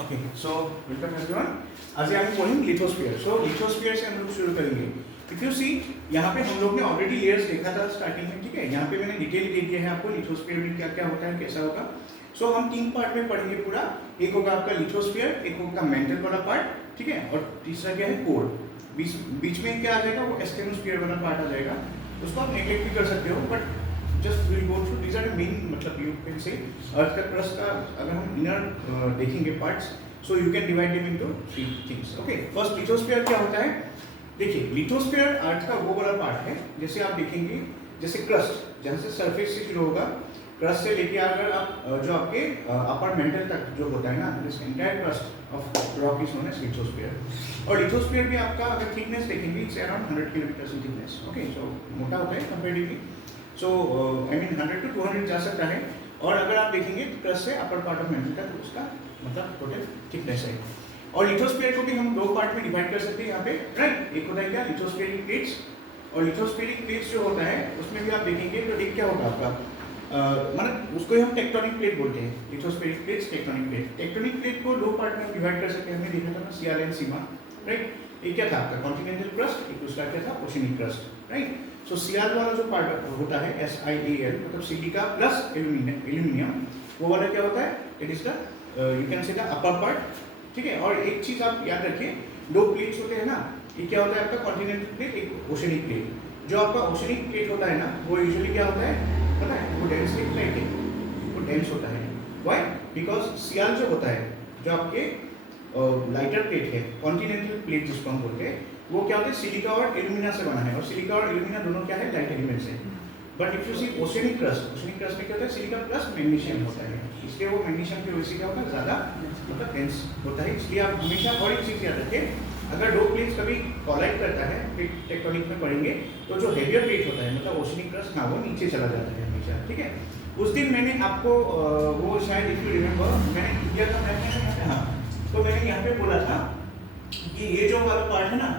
Okay so welcome everyone. आज हम पढ़ेंगे लिथोस्फीयर। सो लिथोस्फीयर से हम लोग शुरू करेंगे। इफ यू सी यहाँ पे हम लोग ने ऑलरेडी लेयर्स देखा था स्टार्टिंग में, ठीक है। यहाँ पे मैंने डिटेल दे दिया है आपको लिथोस्फीयर में क्या क्या होता है, कैसा होगा। सो हम 3 पार्ट में पढ़ेंगे पूरा। एक होगा आपका लिथोस्फीयर, एक होगा मेंटल वाला पार्ट, ठीक है, और तीसरा क्या है कोर। बीच में क्या आ जाएगा, वो एस्टेनोस्फीयर वाला पार्ट आ जाएगा। उसको आप नेग्लेक्ट भी कर सकते हो, but just will go through these are the main, मतलब यू कैन से अर्थ का क्रस्ट का अगर हम इनर देखेंगे parts, so you can divide them into 3 things. Okay, first lithosphere क्या होता है। देखिए लिथोस्फीयर अर्थ का वो वाला पार्ट है, जैसे आप देखेंगे जैसे क्रस्ट जहाँ से सरफेस से शुरू होगा, क्रस्ट से लेके अगर आप जो आपके अपर मेंटल तक जो होता है ना, this entire crust of rock is known as lithosphere. और लिथोस्फीयर भी आपका अगर थिकनेस देखेंगे it's around 100 kilometre in thickness. Okay, so मोटा होता है comparatively. So I mean 100 to 200 जा सकता है। और अगर आप देखेंगे क्रस्ट से अपर पार्ट ऑफ मेंटल तक उसका मतलब टोटल थिकनेस है। और लिथोस्फीयर को भी हम 2 पार्ट में डिवाइड कर सकते हैं यहाँ पे, राइट। एक होता है क्या, लिथोस्फेरिक प्लेट्स। और लिथोस्फेरिक प्लेट्स जो होता है उसमें भी आप देखेंगे तो एक क्या होगा आपका मतलब उसको ही हम टेक्टोनिक प्लेट बोलते हैं। Lithospheric plates, tectonic plate. Tectonic plate को 2 पार्ट में डिवाइड कर सकते हैं। हमने देखा था ना सियाल एंड सीमा, राइट। एक क्या था आपका कॉन्टिनेंटल क्रस्ट, एक दूसरा क्या था ओशियनिक क्रस्ट, राइट। सो सियाल वाला जो पार्ट होता है SiAl मतलब सिलिका प्लस एल्यूमिनियम, वो वाला क्या होता है, it is the you can से द अपर पार्ट, ठीक है। और एक चीज आप याद रखिए, 2 प्लेट्स होते हैं ना, ये क्या होता है आपका कॉन्टिनेंटल प्लेट, एक ओशियनिक प्लेट। जो आपका ओशियनिक प्लेट होता है ना, वो यूजुअली क्या होता है पता है, वो डेंस प्लेट है, वो डेंस होता है। व्हाई? बिकॉज सियाल जो होता है, जो आपके लाइटर प्लेट है, कॉन्टिनेंटल प्लेट जिसको हम बोलते हैं, वो क्या होता है सिलिका और एल्यूमिना से बना है। और सिलिका और एल्यूमिना दोनों क्या है, लाइट एलिमेंट्स है। But if you see oceanic crust, oceanic crust में क्या होता है सिलिका प्लस मैग्नीशियम होता है, इसलिए वो मैग्नीशियम की वजह से क्या होता है ज़्यादा मतलब डेंस होता है। इसलिए आप हमेशा और एक चीज़ याद रखें, अगर 2 प्लेट्स कभी कोलाइड करता है, टेक्टोनिक में पढ़ेंगे, तो जो हेवियर प्लेट होता है मतलब ओशियनिक क्रस्ट, हाँ वो नीचे चला जाता है हमेशा, ठीक है। उस दिन मैंने आपको वो शायद इफ यू रिमेंबर मैंने किया था, मैंने हाँ, तो मैंने यहाँ पे बोला था कि ये जो वाला पार्ट है ना,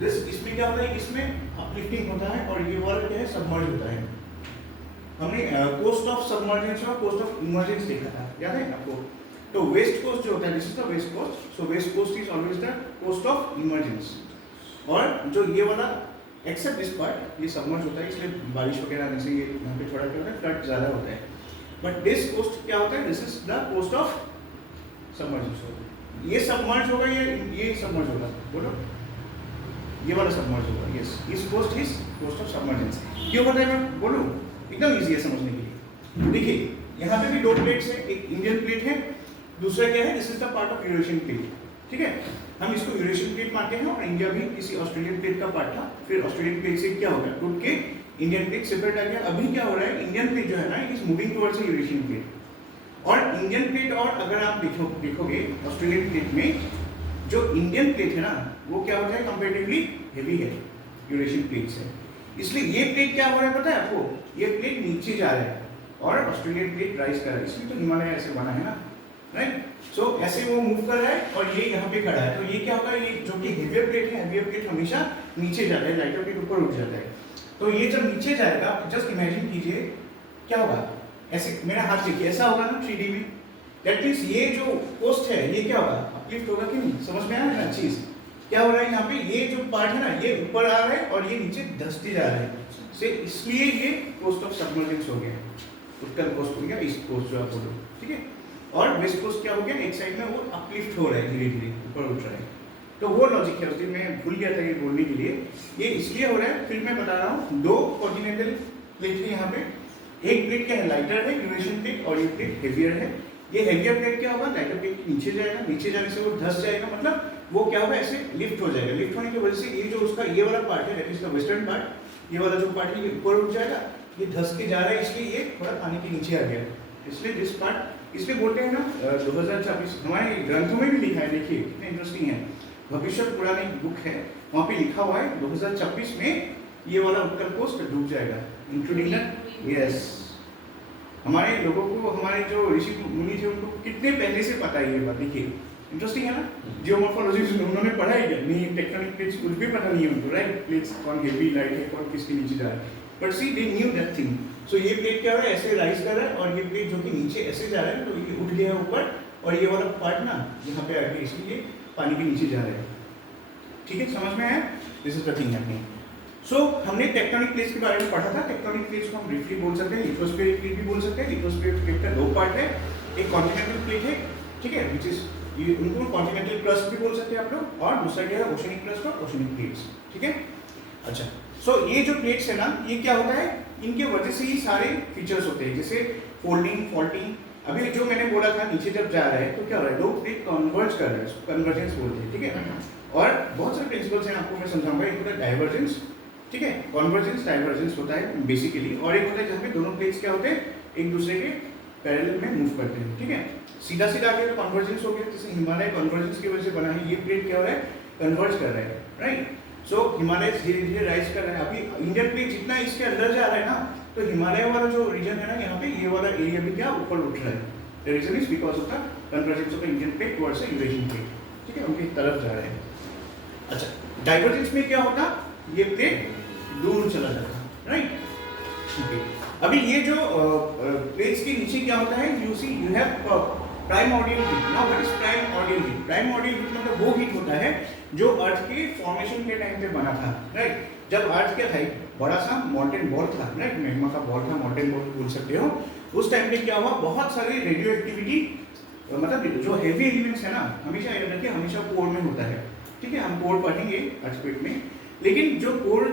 इसमें क्या होता है, इसमें अपलिफ्टिंग होता है और ये वाला क्या है सबमर्ज होता है। हमने कोस्ट ऑफ सबमर्जेंस और कोस्ट ऑफ इमर्जेंस देखा था, याद है आपको। तो वेस्ट कोस्ट जो होता है, this is the west coast. So west coast is always the coast of emergence. और जो ये वाला एक्सेप्ट दिस पार्ट, ये सबमर्ज होता है, इसलिए बारिश वगैरह में से ये यहाँ पे थोड़ा क्या होता है, फ्लड ज़्यादा होता है। बट दिस कोस्ट क्या होता है, this is the coast of submergence. ये सबमर्ज होगा, ये सबमर्ज होगा, बोलो ये वाला सबमर्ज होगा, यस। इस coast is coast of submergence. क्यों होता है मैं बोलूं, एकदम इजी है समझने के लिए। देखिए यहाँ पे भी 2 प्लेट्स है, एक इंडियन प्लेट है, दूसरा क्या है, this is the part of Eurasian plate, ठीक है। हम इसको यूरेशियन प्लेट मानते हैं और इंडिया भी किसी ऑस्ट्रेलियन प्लेट का पार्ट था। फिर ऑस्ट्रेलियन प्लेट से क्या हो गया, टूट के इंडियन प्लेट सेपरेट आ गया। अभी क्या हो रहा है, इंडियन प्लेट जो है ना, it is moving towards Eurasian plate. और इंडियन प्लेट और अगर आप देखोगे ऑस्ट्रेलियन प्लेट में, जो इंडियन प्लेट है ना, वो क्या होता है कंपैरेटिवली हेवी है यूरेशियन प्लेट से। इसलिए ये प्लेट क्या हो रहा है पता है आपको, ये प्लेट नीचे जा रहा है और ऑस्ट्रेलियन प्लेट राइज कर रहा है। इसलिए तो हिमालय ऐसे बना है ना, राइट। सो ऐसे वो मूव कर रहा है और ये यहाँ पे खड़ा है। तो ये क्या होगा, ये जो कि हेवियर प्लेट है, हेवियर प्लेट हमेशा नीचे जाता है, लाइटर प्लेट ऊपर उठ जाता है। तो ये जब नीचे जाएगा, जस्ट इमेजिन कीजिए क्या होगा, ऐसे मेरा हाथ देखिए, ऐसा होगा ना 3D में। दैट मीन्स ये जो कोस्ट है ये क्या होगा, अपलिफ्ट होगा कि नहीं, समझ में आया ना चीज। क्या हो रहा है यहाँ पे, ये जो पार्ट है ना, ये ऊपर आ रहा है और ये नीचे धंसते जा रहा है, से इसलिए ये कोस्ट ऑफ सबमर्जेंस हो गया। उत्तर कोस्ट हो गया, ईस्ट कोस्ट जो आप बोलो, ठीक है। और वेस्ट कोस्ट क्या हो गया, एक साइड में वो अपलिफ्ट हो रहा है, धीरे धीरे ऊपर उठ रहा है। तो वो लॉजिक है, उस दिन मैं भूल गया था ये बोलने के लिए। ये इसलिए हो रहा है, फिर मैं बता रहा हूँ, 2 कॉन्टिनेंटल प्लेट है यहाँ पे। एक प्लेट क्या है, लाइटर है यूरेशियन प्लेट, और ये प्लेट हेवियर है। ये हेवियर प्लेट क्या होगा, लाइटर प्लेट नीचे जाएगा, नीचे जाने से वो धंस जाएगा, मतलब वो क्या होगा, ऐसे लिफ्ट हो जाएगा। लिफ्ट होने की वजह से ये जो उसका ये वाला पार्ट है, that is the western part, ये वाला जो पार्ट है ये ऊपर उठ जाएगा, ये धंस के जा रहा है, इसलिए ये थोड़ा पानी के नीचे आ गया। इसलिए दिस पार्ट, इसलिए बोलते हैं ना 2026 हमारे ग्रंथों में भी लिखा है, देखिए कितना इंटरेस्टिंग है। भविष्य पुरानी बुक है, वहाँ पे लिखा हुआ है 2026 में ये वाला उत्तर कोस्ट डूब जाएगा, इंक्लूडिंग यस। हमारे लोगों को, हमारे जो ऋषि मुनि थे उनको कितने पहले से पता है ये बात, देखिए इंटरेस्टिंग है ना। जियोमॉर्फोलॉजी उन्होंने पढ़ा है क्या, नहीं, टेक्टोनिक प्लेट्स कुछ भी पता नहीं है उनको, राइट। प्लेट्स कौन हेवी लाइट है, कौन किसके नीचे जा रहा है, but see they knew that thing. So ये प्लेट क्या हो रहा है, ऐसे राइज कर रहा है, और ये प्लेट जो कि नीचे ऐसे जा रहा है, तो ये उठ गया ऊपर और ये वाला पार्ट ना यहाँ पे आके इसलिए पानी के नीचे जा रहा है। ठीक है, समझ में आया? This is the thing happening. So हमने टेक्टोनिक प्लेट्स के बारे में पढ़ा था। टेक्टोनिक प्लेट्स को हम ब्रीफली बोल सकते हैं, लिथोस्फीरिक प्लेट भी बोल सकते हैं। लिथोस्फीरिक प्लेट का 2 पार्ट है, एक कॉन्टिनेंटल प्लेट है, ठीक है, विच इज ये उनको कॉन्टिनेंटल क्रस्ट भी बोल सकते हैं आप लोग, और दूसरा क्या है ओशनिक क्रस्ट और ओशनिक प्लेट्स। ठीक है, अच्छा। सो ये जो प्लेट्स है ना, ये क्या होता है, इनके वजह से ही सारे फीचर्स होते हैं, जैसे फोल्डिंग, फॉल्टिंग। अभी जो मैंने बोला था नीचे जब जा रहा है तो क्या हो रहा है, दो प्लेट कन्वर्ज कर रहे हैं, कन्वर्जेंस बोलते हैं। ठीक है, और बहुत सारे प्रिंसिपल्स हैं, आपको मैं समझाऊंगा। एक होता है डाइवर्जेंस, ठीक है, कन्वर्जेंस डाइवर्जेंस होता है बेसिकली, और एक होता है जहाँ पे दोनों प्लेट्स क्या होते हैं, एक दूसरे के पैरेलल में मूव करते हैं। ठीक है, सीधा सीधा आगे तो कन्वर्जेंस हो गया, जैसे हिमालय कन्वर्जेंस की वजह से बना है, ये प्लेट क्या हो रहा है, कन्वर्ज कर रहा है, राइट। सो हिमालय धीरे धीरे राइज कर रहा है। अभी इंडियन प्लेट जितना इसके अंदर जा रहा है ना, तो हिमालय वाला जो रीजन है ना, यहाँ पे ये वाला एरिया भी क्या ऊपर उठ रहा है। The reason is because of the convergence of the Indian plate towards the Eurasian plate. ठीक है, उनकी तरफ जा रहे हैं। अच्छा, डाइवर्जेंस में क्या होता, ये प्लेट दूर चला जाता, राइट। ओके, अभी ये जो प्लेट्स के नीचे क्या होता है, you see you have primordial heat. Now what is primordial heat? Primordial heat मतलब वो हीट होता है जो अर्थ के फॉर्मेशन के टाइम पे बना था, राइट। जब अर्थ क्या था, बड़ा सा मॉल्टेन बॉल था, राइट, मैग्मा का बॉल था, मॉल्टेन बॉल बोल सकते हो। उस टाइम पे क्या हुआ, बहुत सारे रेडियो एक्टिविटी, मतलब जो हेवी एलिमेंट्स है ना, हमेशा याद रखिए, हमेशा कोर में होता है। ठीक है, हम कोर पढ़ेंगे अर्थक्वेक में, लेकिन जो कोर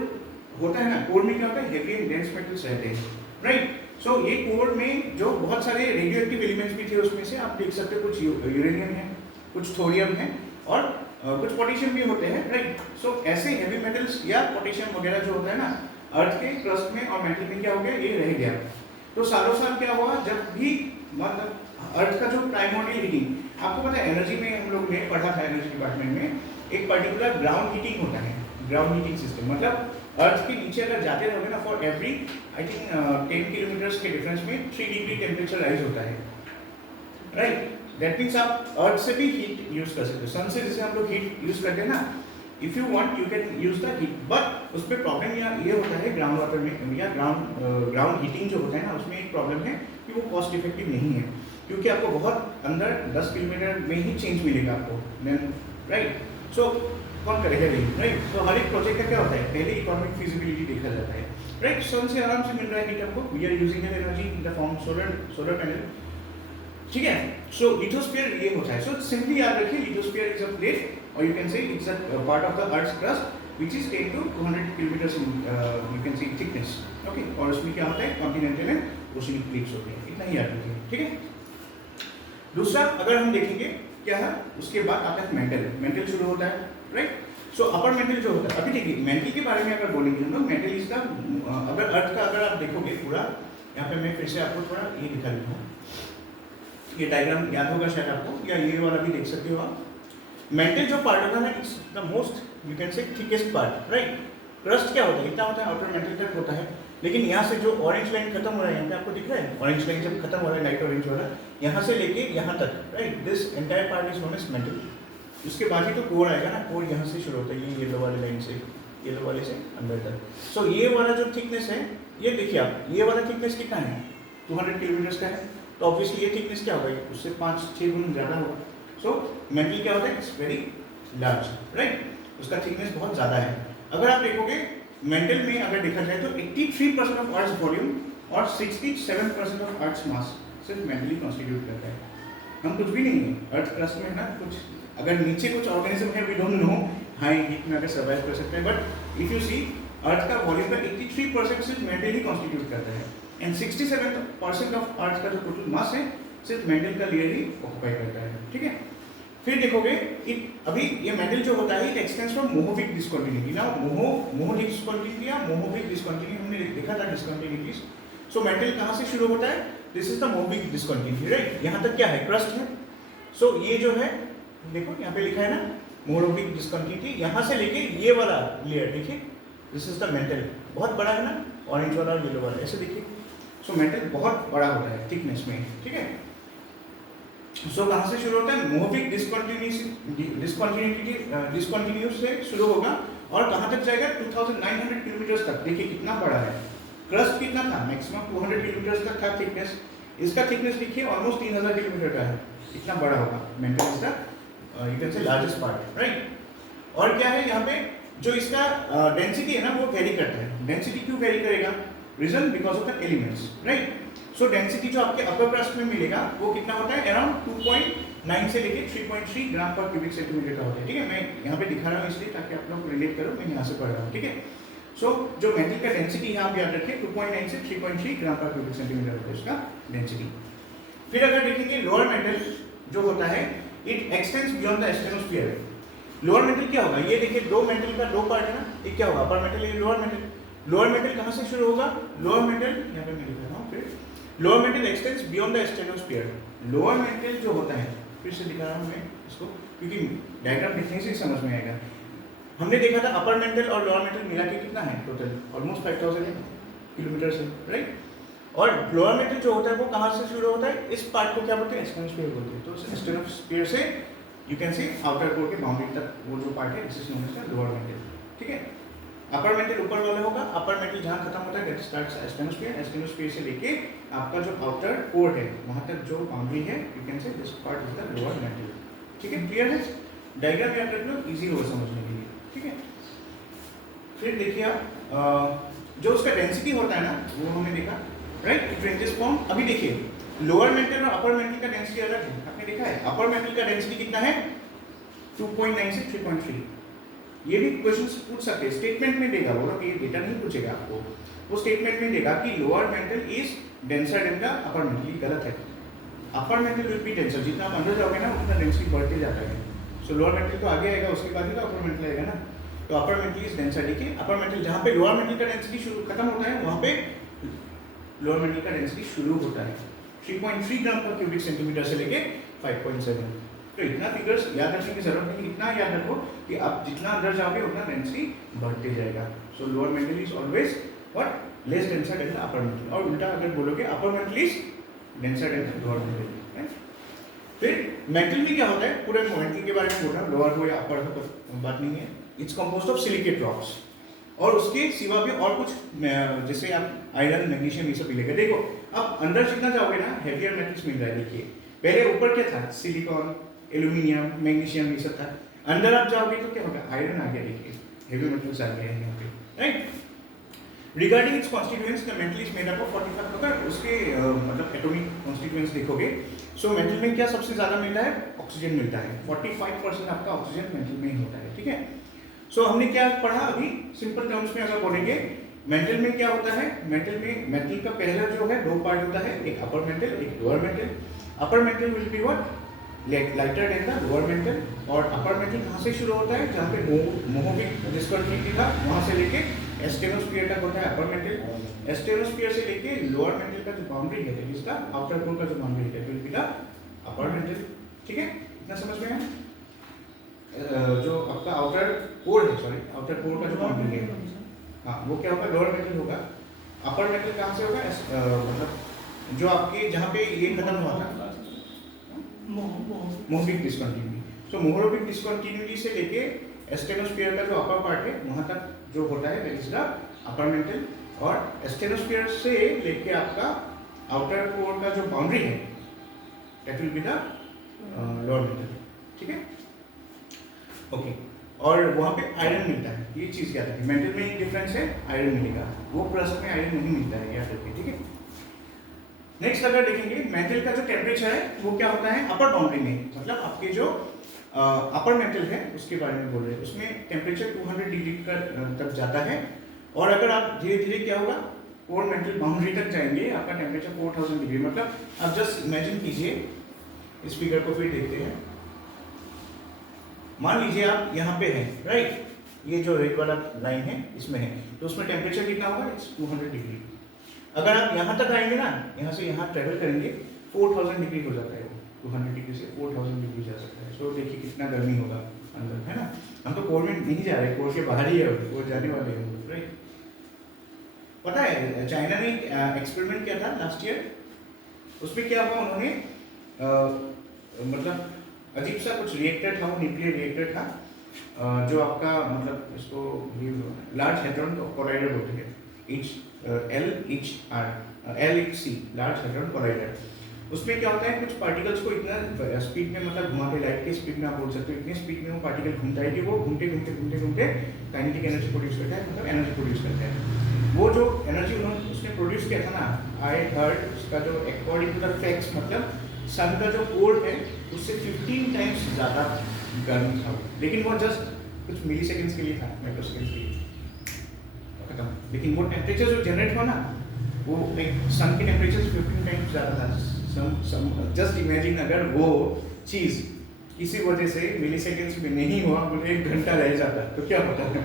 होता है ना, कोर में क्या होता है, हेवी एंड डेंस मेटल्स रहते हैं, राइट। सो ये कोर में जो बहुत सारे रेडियो एक्टिव एलिमेंट्स भी थे, उसमें से आप देख सकते हो कुछ यूरेनियम है, कुछ थोरियम है, और कुछ पोटेशियम भी होते हैं, राइट। सो ऐसे हेवी मेटल्स या पोटेशियम वगैरह जो होता है ना, अर्थ के क्रस्ट में और मेटल में क्या हो गया, ये रह गया। तो सालों साल क्या हुआ, जब भी मतलब अर्थ का जो प्राइमोर्डियल हीटिंग, आपको पता है एनर्जी में हम लोग ने पढ़ा था, एनर्जी डिपार्टमेंट में, एक पर्टिकुलर ग्राउंड हीटिंग होता है, ग्राउंड हीटिंग सिस्टम। मतलब अर्थ के नीचे अगर जाते रहोगे ना, for every I think 10 kilometres के डिफरेंस में 3 डिग्री टेम्परेचर राइज होता है, राइट। दैट मीन्स आप अर्थ से भी हीट यूज कर सकते हो, सन से जैसे हम लोग हीट यूज करते हैं ना, if you want you can use the heat, but उसमें प्रॉब्लम ये होता है ग्राउंड वाटर में या ग्राउंड हीटिंग जो होता है ना, उसमें एक प्रॉब्लम है कि वो कॉस्ट इफेक्टिव नहीं है, क्योंकि आपको बहुत अंदर 10 किलोमीटर में ही चेंज मिलेगा आपको, देन राइट। सो कौन करेगा नहीं, राइट। तो हर एक प्रोजेक्ट का क्या होता है, पहले इकोनॉमिक फिजिबिलिटी देखा जाता है, राइट। सन से आराम से मिल रहा है हीट आपको, we are using energy in the form solar panel, ठीक है। सो लिथोस्फीयर ये होता है। सो सिंपली याद रखिए, लिथोस्फीयर इज अ प्लेट, और you can say it's a part of the earth's crust which is 10 to 200 kilometre you can say thickness, okay. और उसमें क्या होता है, कॉन्टिनेंटल एंड ओशियनिक प्लेट्स होते हैं, इतना ही याद रखिए, ठीक है। दूसरा अगर हम देखेंगे क्या है, उसके बाद आता है मेंटल। मेंटल शुरू होता है, राइट। सो अपर मेंटल जो होता है, अभी देखिए मेंटल के बारे में अगर बोलेंगे हम लोग, मेंटल इसका अगर अर्थ का अगर आप देखोगे पूरा, यहाँ पे मैं फिर से आपको थोड़ा ये दिखा देता हूँ, ये डायग्राम याद होगा शायद आपको, या ये वाला भी देख सकते हो आप। मेंटल जो पार्ट होता है ना, it's the most you can से थिकेस्ट पार्ट, राइट। क्रस्ट क्या होता है, इतना होता है, आउटर मेंटल तक होता है, लेकिन यहाँ से जो ऑरेंज लाइन खत्म हो रहा है, यहाँ पे आपको दिख रहा है ऑरेंज लाइन जब खत्म हो रहा है, लाइट ऑरेंज वाला, यहाँ से लेके यहाँ तक, right, this entire part is known as mantle. उसके बाद ही तो कोर आएगा ना, कोर यहाँ से शुरू होता है, ये येलो वाले लाइन से, येलो वाले से अंदर तक। सो ये वाला जो थिकनेस है, ये देखिए आप, ये वाला थिकनेस कितना है, 200 किलोमीटर का है, तो ऑब्वियसली ये थिकनेस क्या होगा, उससे 5-6 गुना ज़्यादा होगा। सो मेंटल क्या होता है, इट्स वेरी लार्ज, राइट, उसका थिकनेस बहुत ज़्यादा है। अगर आप देखोगे मेंटल में अगर देखा जाए तो 83% ऑफ अर्थ वॉल्यूम और 67% ऑफ अर्थ मास सिर्फ मेंटली कॉन्स्टिट्यूट करता है। हम कुछ भी नहीं है, अर्थ क्रस्ट में है ना, कुछ अगर नीचे कुछ ऑर्गेनिज्म है, we don't know high heat में अगर सर्वाइव कर सकते हैं, but if you see earth का वॉल्यूम का 83% सिर्फ मेंटली कॉन्स्टिट्यूट करता है, एंड 67% ऑफ अर्थ का जो टोटल मास है सिर्फ मेंटल का लेयर ही ऑक्यूपाई करता है, ठीक है। फिर देखोगे अभी ये मेंटल जो होता है, इट एक्सटेंड्स फ्रॉम मोहोविक डिस्कंटिन्यूटी। ना मोहो डिस्कंटिन्यूटी या मोहोविक डिस्कंटिन्यूटी हमने देखा था डिस्कंटिन्यूटीज। सो मेंटल कहाँ से शुरू होता है, this is the Mohorovicic discontinuity, right. यहाँ तक क्या है, क्रस्ट है। सो ये जो है देखो यहाँ पे लिखा है ना, मोहोविक डिस्कंटिन्यूटी, यहाँ से लेके ये वाला लेयर देखिए, दिस इज द मेंटल, बहुत बड़ा है ना, ऑरेंज वाला और येलो वाला, ऐसे देखिए। सो मेंटल बहुत बड़ा होता है थिकनेस में, ठीक है। सो कहाँ से शुरू होता है, मोहोविक डिस्कंटिन्यूटी से शुरू होगा, और कहाँ तक जाएगा, 2900 किलोमीटर तक। देखिए कितना बड़ा है, क्रस्ट कितना था, मैक्सिमम 200 किलोमीटर तक था थिकनेस, इसका थिकनेस देखिए ऑलमोस्ट 3000 किलोमीटर का है, इतना बड़ा होगा। Mental is the you can से लार्जेस्ट पार्ट, राइट। और क्या है यहाँ पे जो इसका डेंसिटी है ना वो वेरी करता है। डेंसिटी क्यों वेरी करेगा? Reason because of the elements, right. So density जो आपके अपर क्रस्ट में मिलेगा वो कितना होता है? अराउंड 2.9 से लेके 3.3 ग्राम पर क्यूबिक सेंटीमीटर का होता है, ठीक है। मैं यहाँ पे दिखा रहा हूँ इसलिए ताकि आप लोग रिलेट करो, मैं यहाँ से पढ़ रहा हूँ, ठीक है। सो जो मेटल का डेंसिटी है आप याद रखिए 2.9 से 3.3 ग्राम पर क्यूबिक सेंटीमीटर होता है इसका डेंसिटी। फिर अगर देखेंगे लोअर मेटल जो होता है it extends beyond the asthenosphere. Lower mantle क्या होगा? ये देखिए दो मेटल का दो पार्ट है ना, एक क्या होगा? अपर मेटल, ये लोअर मेटल। लोअर मेटल कहाँ से शुरू होगा? लोअर मेटल यहाँ पे मैं लिख रहा हूँ फिर। Lower mantle extends beyond the asthenosphere. Lower mantle जो होता है, फिर से दिखा रहा हूँ मैं इसको क्योंकि डायग्राम दिखने से ही समझ में आएगा। हमने देखा था अपर मेटल और लोअर मेटल मिला के कितना है टोटल? ऑलमोस्ट 5000 किलोमीटर से, राइट। और लोअर मेटल जो होता है वो कहाँ से शुरू होता है? इस पार्ट को क्या बोलते हैं? स्टेनोस्फीयर बोलते हैं। तो स्टेनोस्फीयर से you can see outer core के बाउंड्री तक वो जो पार्ट है this is known as lower metal, ठीक है। अपर मेटल ऊपर वाला होगा। अपर मेटल जहाँ खत्म होता है दैट स्टार्ट्स स्टेनोस्फीयर। स्टेनोस्फीयर से लेके आपका जो आउटर कोर है वहाँ तक जो बाउंड्री है यू कैन से this part is the lower metal, ठीक है। क्लियर है? डायग्राम याद रख लो, इजी होगा समझने के लिए, ठीक है। फिर देखिए आप जो उसका डेंसिटी होता है ना वो हमने देखा, राइट। इट रेंजेस फ्रॉम, अभी देखिए लोअर मेटल और अपर मेटल का डेंसिटी अलग है, आपने देखा है। अपर मेटल का डेंसिटी कितना है? 2.9 से 3.3। ये भी क्वेश्चंस पूछ सकते हैं, स्टेटमेंट में देगा वो, ये डेटा नहीं पूछेगा आपको। वो स्टेटमेंट में देगा कि lower mantle is denser than the upper metal. ये गलत है। अपर मेटल विल बी डेंसर, जितना आप अंदर जाओगे ना उतना डेंसिटी बढ़ते जाता है। सो लोअर मेटल तो आगे आएगा, उसके बाद ही तो अपर मेटल आएगा ना। तो अपर मेटल इज डेंसर। देखिए अपर मेटल जहाँ पे लोअर मेटल का डेंसिटी शुरू खत्म होता है वहाँ पे लोअर मेटल का डेंसिटी शुरू होता है 3.3 ग्राम पर क्यूबिक सेंटीमीटर से लेके 5.7। तो इतना फिगर्स याद रखने की जरूरत नहीं, इतना याद रखो कि आप जितना अंदर जाओगे उतना डेंसिटी बढ़ते जाएगा। So lower mantle is always what? Less denser than the upper mantle. और उल्टा अगर बोलोगे upper mantle is denser than the lower mantle. फिर मेटल में क्या होता है? पूरे मेटल के बारे में बोल रहा हूँ, लोअर हो या अपर हो तो बात नहीं है। It's composed of silicate rocks और उसके सिवा भी और कुछ जैसे आप आयरन, मैग्नीशियम ये सब मिलेगा। देखो अब अंदर जितना जाओगे ना हैवियर मेटल्स मिल रहा है। देखिए पहले ऊपर क्या था? सिलिकॉन, एल्यूमिनियम, मैग्नीशियम ये सब था। अंदर आप जाओगे तो क्या होगा? आयरन आ गया। देखिए हेवी मेटल्स आ गए हैं यहाँ पे, right. Regarding it's constituents the metal is made up of 45। अगर उसके मतलब एटॉमिक कॉन्स्टिट्यूएंट्स देखोगे सो मेटल में क्या सबसे ज्यादा मिलता है? ऑक्सीजन मिलता है। 45% आपका ऑक्सीजन मेटल में ही होता है, ठीक है। सो हमने क्या पढ़ा अभी? सिंपल टर्म्स में अगर बोलेंगे मेटल में क्या होता है? मेटल में मेटल का पहला जो है दो पार्ट होता है, एक अपर मेटल एक lower metal. Upper metal will be what? Lighter than the lower metal. और अपर मेटल कहाँ से शुरू होता है? जहाँ पे मोहोविक डिस्कंटिन्यूटी था वहाँ से लेके स्टेनोस्फीयर तक होता है अपर मेटल। स्टेनोस्फीयर से लेके लोअर मेटल का जो बाउंड्री है इसका आउटर कोर का जो बाउंड्री है will be the upper metal, ठीक है। इतना समझ में आया? जो आपका आउटर कोर है, सॉरी आउटर कोर का जो बाउंड्री है हाँ वो क्या होगा? लोअर मेटल होगा। अपर मेटल कहाँ से होगा? मतलब जो आपके जहाँ पे ये खत्म हुआ था मोहोविक डिस्कंटिन्यूटी। सो मोहोविक डिस्कंटिन्यूटी से लेके स्टेनोस्फीयर का जो अपर पार्ट है वहाँ तक जो होता है that is the upper mantle. और स्टेनोस्फीयर से लेके आपका आउटर कोर का जो बाउंड्री है that will be the lower metal, ठीक है। ओके और वहाँ पे आयरन मिलता है, ये चीज़ याद रखिए। मेटल में डिफरेंस है, आयरन मिलेगा, वो क्रस्ट में आयरन नहीं मिलता है, याद रखिए, ठीक है। नेक्स्ट अगर देखेंगे मेटल का जो टेम्परेचर है वो क्या होता है? अपर बाउंड्री में, मतलब आपके जो अपर मेटल है उसके बारे में बोल रहे हैं, उसमें टेम्परेचर 200 डिग्री तक जाता है। और अगर आप धीरे धीरे क्या होगा? कोर मेटल बाउंड्री तक जाएंगे आपका टेम्परेचर 4000 डिग्री। मतलब आप जस्ट इमेजिन कीजिए, इस फिगर को फिर देखते हैं। मान लीजिए आप यहाँ पे हैं, राइट, ये जो रेड वाला लाइन है इसमें है, तो उसमें टेम्परेचर कितना होगा? It's 200 degree. अगर आप यहाँ तक आएंगे ना, यहाँ से यहाँ ट्रेवल करेंगे 4000 डिग्री हो जाता है वो, 200 डिग्री से 4000 डिग्री जा सकता है। सो देखिए कितना गर्मी होगा अंदर, है ना। हम तो कोर में नहीं जा रहे, कोर के बाहर ही है वो, जाने वाले हैं, राइट। पता है चाइना ने एक एक्सपेरिमेंट किया था लास्ट ईयर, उसमें क्या हुआ? उन्होंने मतलब अजीब सा कुछ रिएक्टर था, वो न्यूक्लियर रिएक्टर था, जो आपका मतलब इसको लार्ज हैड्रॉन कोलाइडर बोलते हैं, LHC, लार्ज हैड्रॉन कोलाइडर। उसमें क्या होता है, कुछ पार्टिकल्स को इतना स्पीड में मतलब घुमा के, लाइट की स्पीड में आप बोल सकते हो, इतनी स्पीड में वो पार्टिकल घूमता है कि वो घूमते घूमते घूमते घूमते काइनेटिक एनर्जी प्रोड्यूस करता है, मतलब एनर्जी प्रोड्यूस करता है। वो जो एनर्जी उन्होंने उसने प्रोड्यूस किया था ना, आई हर्ड उसका जो अकॉर्डिंग टू द फैक्ट्स, मतलब सन का जो कोर है उससे 15 टाइम्स ज़्यादा गर्म था, लेकिन वो जस्ट कुछ मिली सेकेंड्स के लिए था, माइक्रो सेकेंड्स के लिए खत्म। लेकिन वो टेम्परेचर जो जनरेट हुआ ना, वो लाइक सन के टेम्परेचर से 15 टाइम्स ज़्यादा था। जस्ट इमेजिन अगर वो चीज़ किसी वजह से मिली सेकेंड्स में नहीं हुआ, बोले 1 घंटा रह जाता तो क्या होता है?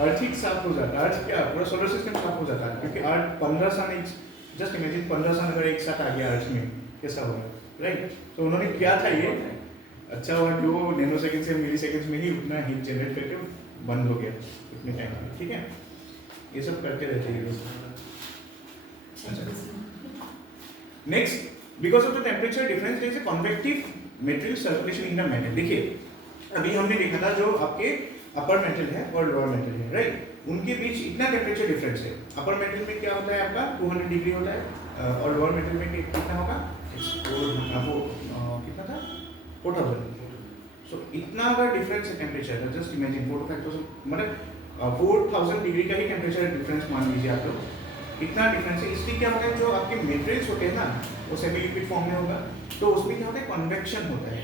अर्थ ही साफ हो जाता, अर्थ क्या पूरा सोलर सिस्टम साफ हो जाता, क्योंकि अर्थ 15 सन, जस्ट इमेजिन 15 सन अगर एक साथ आ गया अर्थ में, कैसा होगा, राइट? तो उन्होंने क्या था ये, अच्छा हुआ जो नैनो सेकेंड से मिली सेकेंड्स में ही उतना हीट जनरेट करके बंद हो गया इतने टाइम में, ठीक है? ये सब करते रहते हैं। Next, because of the temperature difference there is a convective material circulation in the metal. देखिए अभी हमने देखा था जो आपके अपर मेटल है और लोअर मेटल है, राइट? उनके बीच इतना टेम्परेचर डिफरेंस है। अपर मेटल में क्या होता है आपका 200 डिग्री होता है, और लोअर मेटल में कितना होगा, कितना था 4000। सो इतना अगर डिफरेंस है टेम्परेचर का, जस्ट इमेजिन 4 to 5,000, मतलब 4000 डिग्री का ही टेम्परेचर डिफरेंस मान लीजिए आप लोग, इतना डिफरेंस है। इसलिए क्या होता है, जो आपके मेटेरियल्स होते हैं ना, वो सेमी लिक्विड फॉर्म में होगा, तो उसमें क्या होता है, कन्वेक्शन होता है।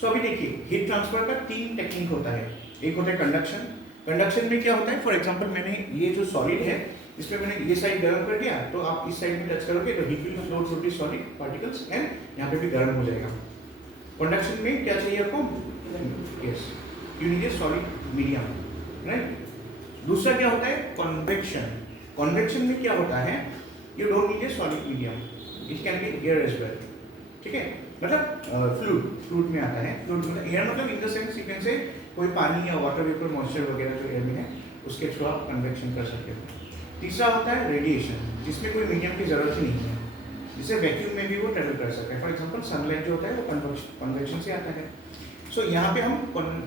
सो अभी देखिए हीट ट्रांसफर का 3 टेक्निक होता है। एक होता है कंडक्शन। कंडक्शन में क्या होता है, फॉर एग्जांपल मैंने ये जो सॉलिड है इसमें मैंने ये साइड गर्म कर दिया, तो आप इस साइड में टच करोगे तो heat will flow through this solid particles and यहाँ पे भी गर्म हो जाएगा। कंडक्शन में क्या चाहिए आपको, yes, you need a solid medium, right? दूसरा क्या होता है, कन्वेक्शन। कन्वेक्शन में क्या होता है, you don't need a solid medium, it can be air as well, ठीक है? मतलब फ्लूइड में आता है। फ्लूइड मतलब एयर, मतलब in the sense you can से कोई पानी या वाटर वेपर मॉइस्चर वगैरह जो एयर में है उसके थ्रू आप कन्वेक्शन कर सकते हो। तीसरा होता है रेडिएशन, जिसमें कोई मीडियम की जरूरत ही नहीं है, जिससे वैक्यूम में भी वो ट्रेवल कर सकता है। फॉर एग्जांपल सनलाइट जो होता है वो कन्वेक्शन से आता है। सो यहाँ पे हम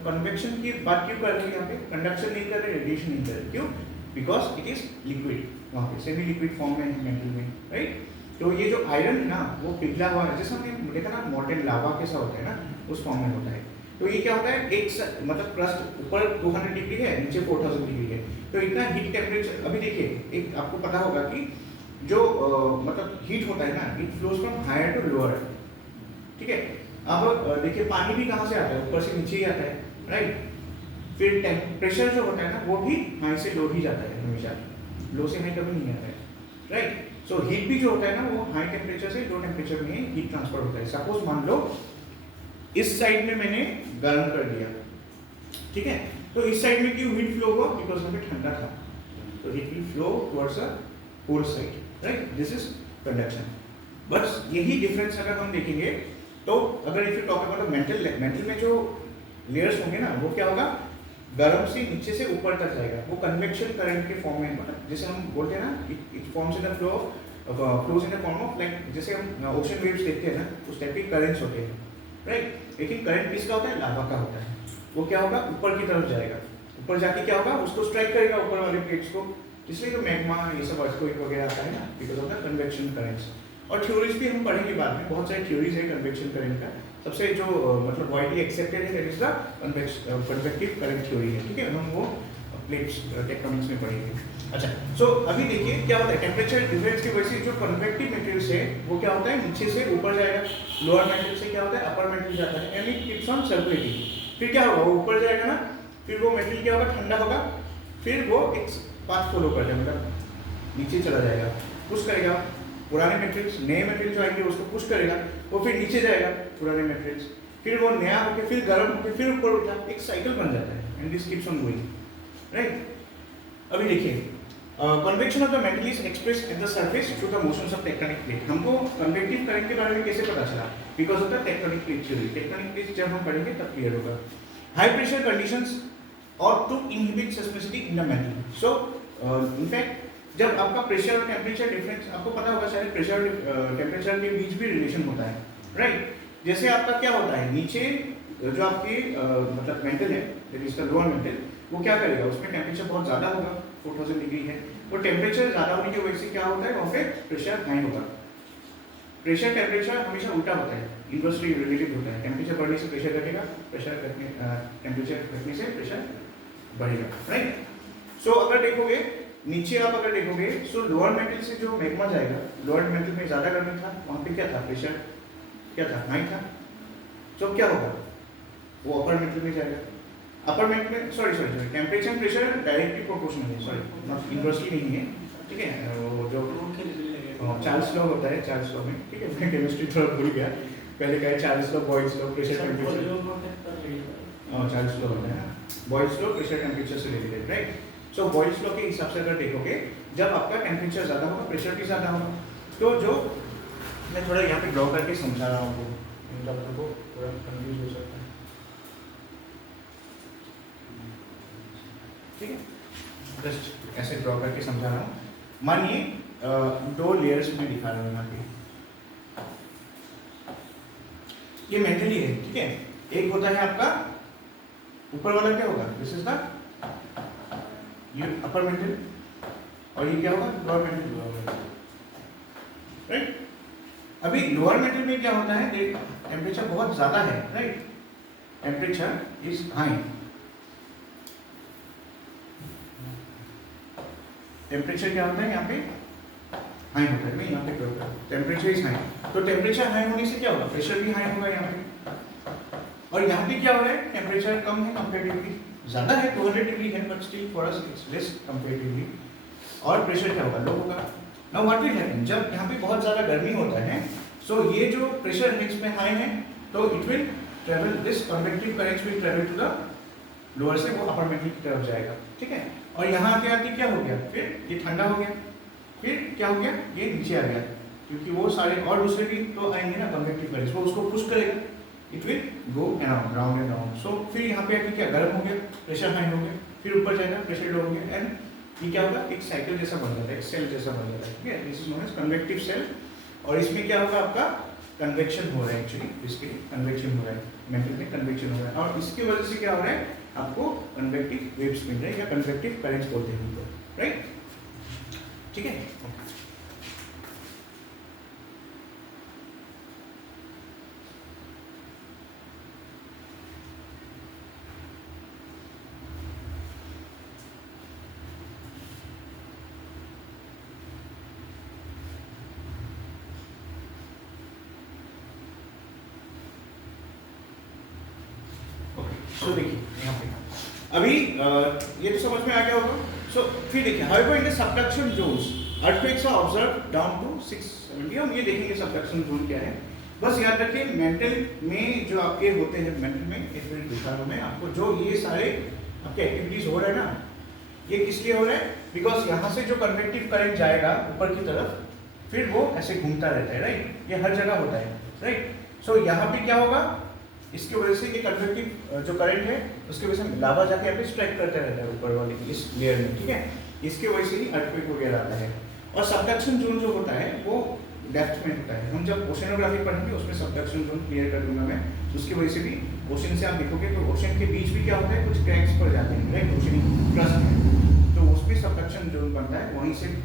कन्वेक्शन की बात क्यों कर रहे हैं, यहाँ पे कंडक्शन नहीं कर रहे, रेडिएशन नहीं कर रहे, क्यों? बिकॉज इट इज लिक्विड, वहाँ पे सेमी लिक्विड फॉर्म में मेटल में, राइट? तो ये जो आयरन है ना वो पिघला हुआ है, जैसे हमने देखा ना मोल्टेन लावा कैसा होता है ना, उस फॉर्म में होता है। तो ये क्या होता है, एक मतलब क्रस्ट ऊपर 200 डिग्री है, नीचे 4000 डिग्री है, तो इतना हीट टेम्परेचर। अभी देखिए एक आपको पता होगा कि जो मतलब हीट होता है ना, it flows from higher to lower, ठीक है? अब देखिए पानी भी कहाँ से आता है, ऊपर से नीचे ही आता है, राइट? फिर टेम्परेचर जो होता है ना वो भी हाई से लो ही जाता है, हमेशा लो से हाई कभी नहीं आता है, राइट? सो हीट भी जो होता है ना वो हाई टेम्परेचर से लो टेम्परेचर में हीट ट्रांसफर होता है। सपोज मान लो इस साइड में मैंने गर्म कर दिया, ठीक है? तो इस साइड में क्यों हीट फ्लो हुआ, बिकॉज यहाँ पे ठंडा था, तो heat will flow towards a cold side, right? This is conduction. बस यही डिफरेंस अगर हम देखेंगे तो अगर if you talk about metal में जो लेयर्स होंगे ना वो क्या होगा, गर्म से नीचे से ऊपर तक जाएगा, वो कन्वेक्शन करंट के फॉर्म में, मतलब जैसे हम बोलते हैं ना it forms in the flows in the form of like, जैसे हम ओशन वेव्स देखते हैं ना उस टाइप के करंट्स होते हैं, राइट? लेकिन करंट किसका होता है, लावा का होता है। वो क्या होगा, ऊपर की तरफ जाएगा, ऊपर जाके क्या होगा, उसको स्ट्राइक करेगा ऊपर वाले प्लेट्स को, इसलिए तो मैग्मा ये सब अर्थक्वेक वगैरह आता है ना, because of the convection currents. और थ्योरीज भी हम पढ़ेंगे बाद में, बहुत सारी थ्योरीज है कन्वेक्शन करंट का। सबसे जो मतलब वाइडली एक्सेप्टेड है that is the convective current theory है, ठीक है? हम वो प्लेट्स टेक्टोनिक्स में पढ़ेंगे। अच्छा, सो अभी देखिए क्या होता है, टेम्परेचर डिफरेंस की वजह से जो कन्वेक्टिव मटेरियल्स है वो क्या होता है, नीचे से ऊपर जाएगा, लोअर मेटल से क्या होता है अपर मेटल जाता है, यानी कीप्स ऑन सर्कुलेटिंग। फिर क्या होगा, वो ऊपर जाएगा ना, फिर वो मेटल क्या होगा, ठंडा होगा, फिर वो एक पाथ फॉलो करता है, मतलब नीचे चला जाएगा, पुश करेगा पुराने मटेरियल्स, नए मटेरियल जो आएंगे उसको पुश करेगा, वो फिर नीचे जाएगा पुराने मटेरियल्स, फिर वो नया होकर फिर गर्म होकर फिर ऊपर उठा, एक साइकिल बन जाता है, and this keeps on going, right? अभी देखिए convection of the metal is expressed at the surface through the motions of tectonic plate. हमको कन्वेक्टिव करंट के बारे में कैसे पता चला, because of the tectonic plate theory. Tectonic plate जब हम पढ़ेंगे तब क्लियर होगा। हाई प्रेशर कंडीशंस और to inhibit seismicity in the mantle. So in fact जब आपका प्रेशर और टेम्परेचर डिफरेंस, आपको पता होगा शायद प्रेशर टेम्परेचर के बीच भी रिलेशन होता है, राइट? जैसे आपका क्या होता है, नीचे जो आपके मतलब मेटल है that is the lower metal, वो क्या करेगा, उसमें टेम्परेचर बहुत ज़्यादा होगा, 4000 डिग्री है, और टेम्परेचर ज़्यादा होने की वजह से क्या होता है, वहाँ पे प्रेशर हाई होगा, प्रेशर टेम्परेचर हमेशा उल्टा होता है, इन्वर्सली रिलेटेड होता है। टेम्परेचर बढ़ने से प्रेशर घटेगा, टेम्परेचर घटने से प्रेशर बढ़ेगा, राइट। सो अगर देखोगे नीचे, आप अगर देखोगे सो लोअर मेटल से जो मैग्मा जाएगा, लोअर मेटल में ज़्यादा गर्मी था, वहाँ पे क्या था, प्रेशर क्या था, हाई था। सो क्या होगा, वो अपर मेटल में जाएगा। अपर मेटल में sorry temperature pressure directly proportional है, सॉरी नॉट इन्वर्सली नहीं है, ठीक है। वो जो चार्ल्स लॉ होता है, चार्ल्स लॉ में, ठीक है, मैं केमिस्ट्री थोड़ा भूल गया, पहले क्या है Charles law, Boyle's law, pressure temperature, Charles law होता है ना, बॉयल्स लॉ प्रेशर टेम्परेचर से रिलेटेड, राइट। सो बॉयल्स लॉ के हिसाब से अगर देखोगे, जब आपका टेम्परेचर ज़्यादा होगा प्रेशर भी ज़्यादा होगा। तो जो मैं थोड़ा यहाँ पे ड्रॉ करके समझा रहा हूँ, मतलब को थोड़ा कंफ्यूज हो सकता है, ठीक है, जस्ट ऐसे ड्रॉ करके समझा रहा हूँ। मानिए दो लेयर्स में दिखा रहा हूँ यहाँ पे, ये मेटली है, ठीक है। एक होता है आपका ऊपर वाला, क्या होगा, दिस इज द ये अपर मेटल, और ये क्या होगा, लोअर मेटल, राइट। अभी लोअर मेटल में क्या होता है, टेम्परेचर बहुत ज्यादा है, right, temperature is high, temperature क्या होता है यहाँ पे, हाई होता है, मैं यहाँ पे क्या टेम्परेचर इज हाई, तो टेम्परेचर हाई होने से क्या होगा, प्रेशर भी हाई होगा यहाँ पे। और यहाँ पे क्या हो रहा है, टेम्परेचर कम है कंपेरेटिवली, ज़्यादा है 200 डिग्री है, but still for us it's less comparatively, और प्रेशर क्या होगा, लो होगा। नाउ व्हाट विल हैपन, जब यहाँ पे बहुत ज़्यादा गर्मी होता है, सो ये जो प्रेशर है इसमें हाई है, तो it will travel, this convective currents will travel to the lower से वो अपर मेटल की तरफ जाएगा, ठीक है। और यहाँ आके आके क्या हो गया, फिर ये ठंडा हो गया, फिर क्या हो गया, ये नीचे आ गया, क्योंकि वो सारे और दूसरे भी तो आएंगे ना कन्वेक्टिव करेंट्स, वो उसको पुश करेगा, it will go around, round and round. So फिर यहाँ पे आके क्या, गर्म हो गया, प्रेशर हाई हो गया, फिर ऊपर जाएगा, प्रेशर लो हो गया, एंड ये क्या होगा, एक साइकिल जैसा बन जाता है, एक सेल जैसा बन जाता है, ठीक है। This is known as convective cell. और इसमें क्या होगा, आपका कन्वेक्शन हो रहा है, एक्चुअली इसके कन्वेक्शन हो रहा है, मेटल में कन्वेक्शन हो रहा है, और इसकी वजह से क्या हो रहा है, आपको कन्वेक्टिव वेव्स मिल रहे हैं, या कन्वेक्टिव करंट्स बोलते हैं उनको, राइट, ठीक है। सो देखिए यहाँ पे अभी ये तो समझ में आ गया होगा। सो फिर देखिए, however in the subduction zones earthquakes are observed down to 670, हम ये देखेंगे सबडक्शन जोन क्या है। बस याद रखिए, मेंटल में जो आपके होते हैं, मेंटल में एक मिनट दिखा रहा हूँ मैं आपको, जो ये सारे आपके एक्टिविटीज हो रहे हैं ना, ये किस लिए हो रहा है, बिकॉज यहाँ से जो कन्वेक्टिव करंट जाएगा ऊपर की तरफ, फिर वो ऐसे घूमता रहता है, राइट, ये हर जगह होता है, राइट। सो यहाँ पे क्या होगा, इसकी वजह से ये कन्वेक्टिव जो करंट है उसकी वजह से लावा जाके यहाँ पे स्ट्राइक करते रहता है ऊपर वाले इस लेयर में, ठीक है। इसकी वजह से ही अर्थक्वेक वगैरह आता है। और सबडक्शन जोन जो होता है वो डेप्थ में होता है, हम जब ओशनोग्राफी पढ़ेंगे उसमें सबडक्शन जोन क्लियर कर दूंगा मैं। उसकी वजह से भी ओशन से आप देखोगे तो ओशन के बीच भी क्या होता है, कुछ क्रैक्स पड़ जाते हैं, राइट, ओशनिक क्रस्ट में, तो उसमें सबडक्शन जोन बनता है,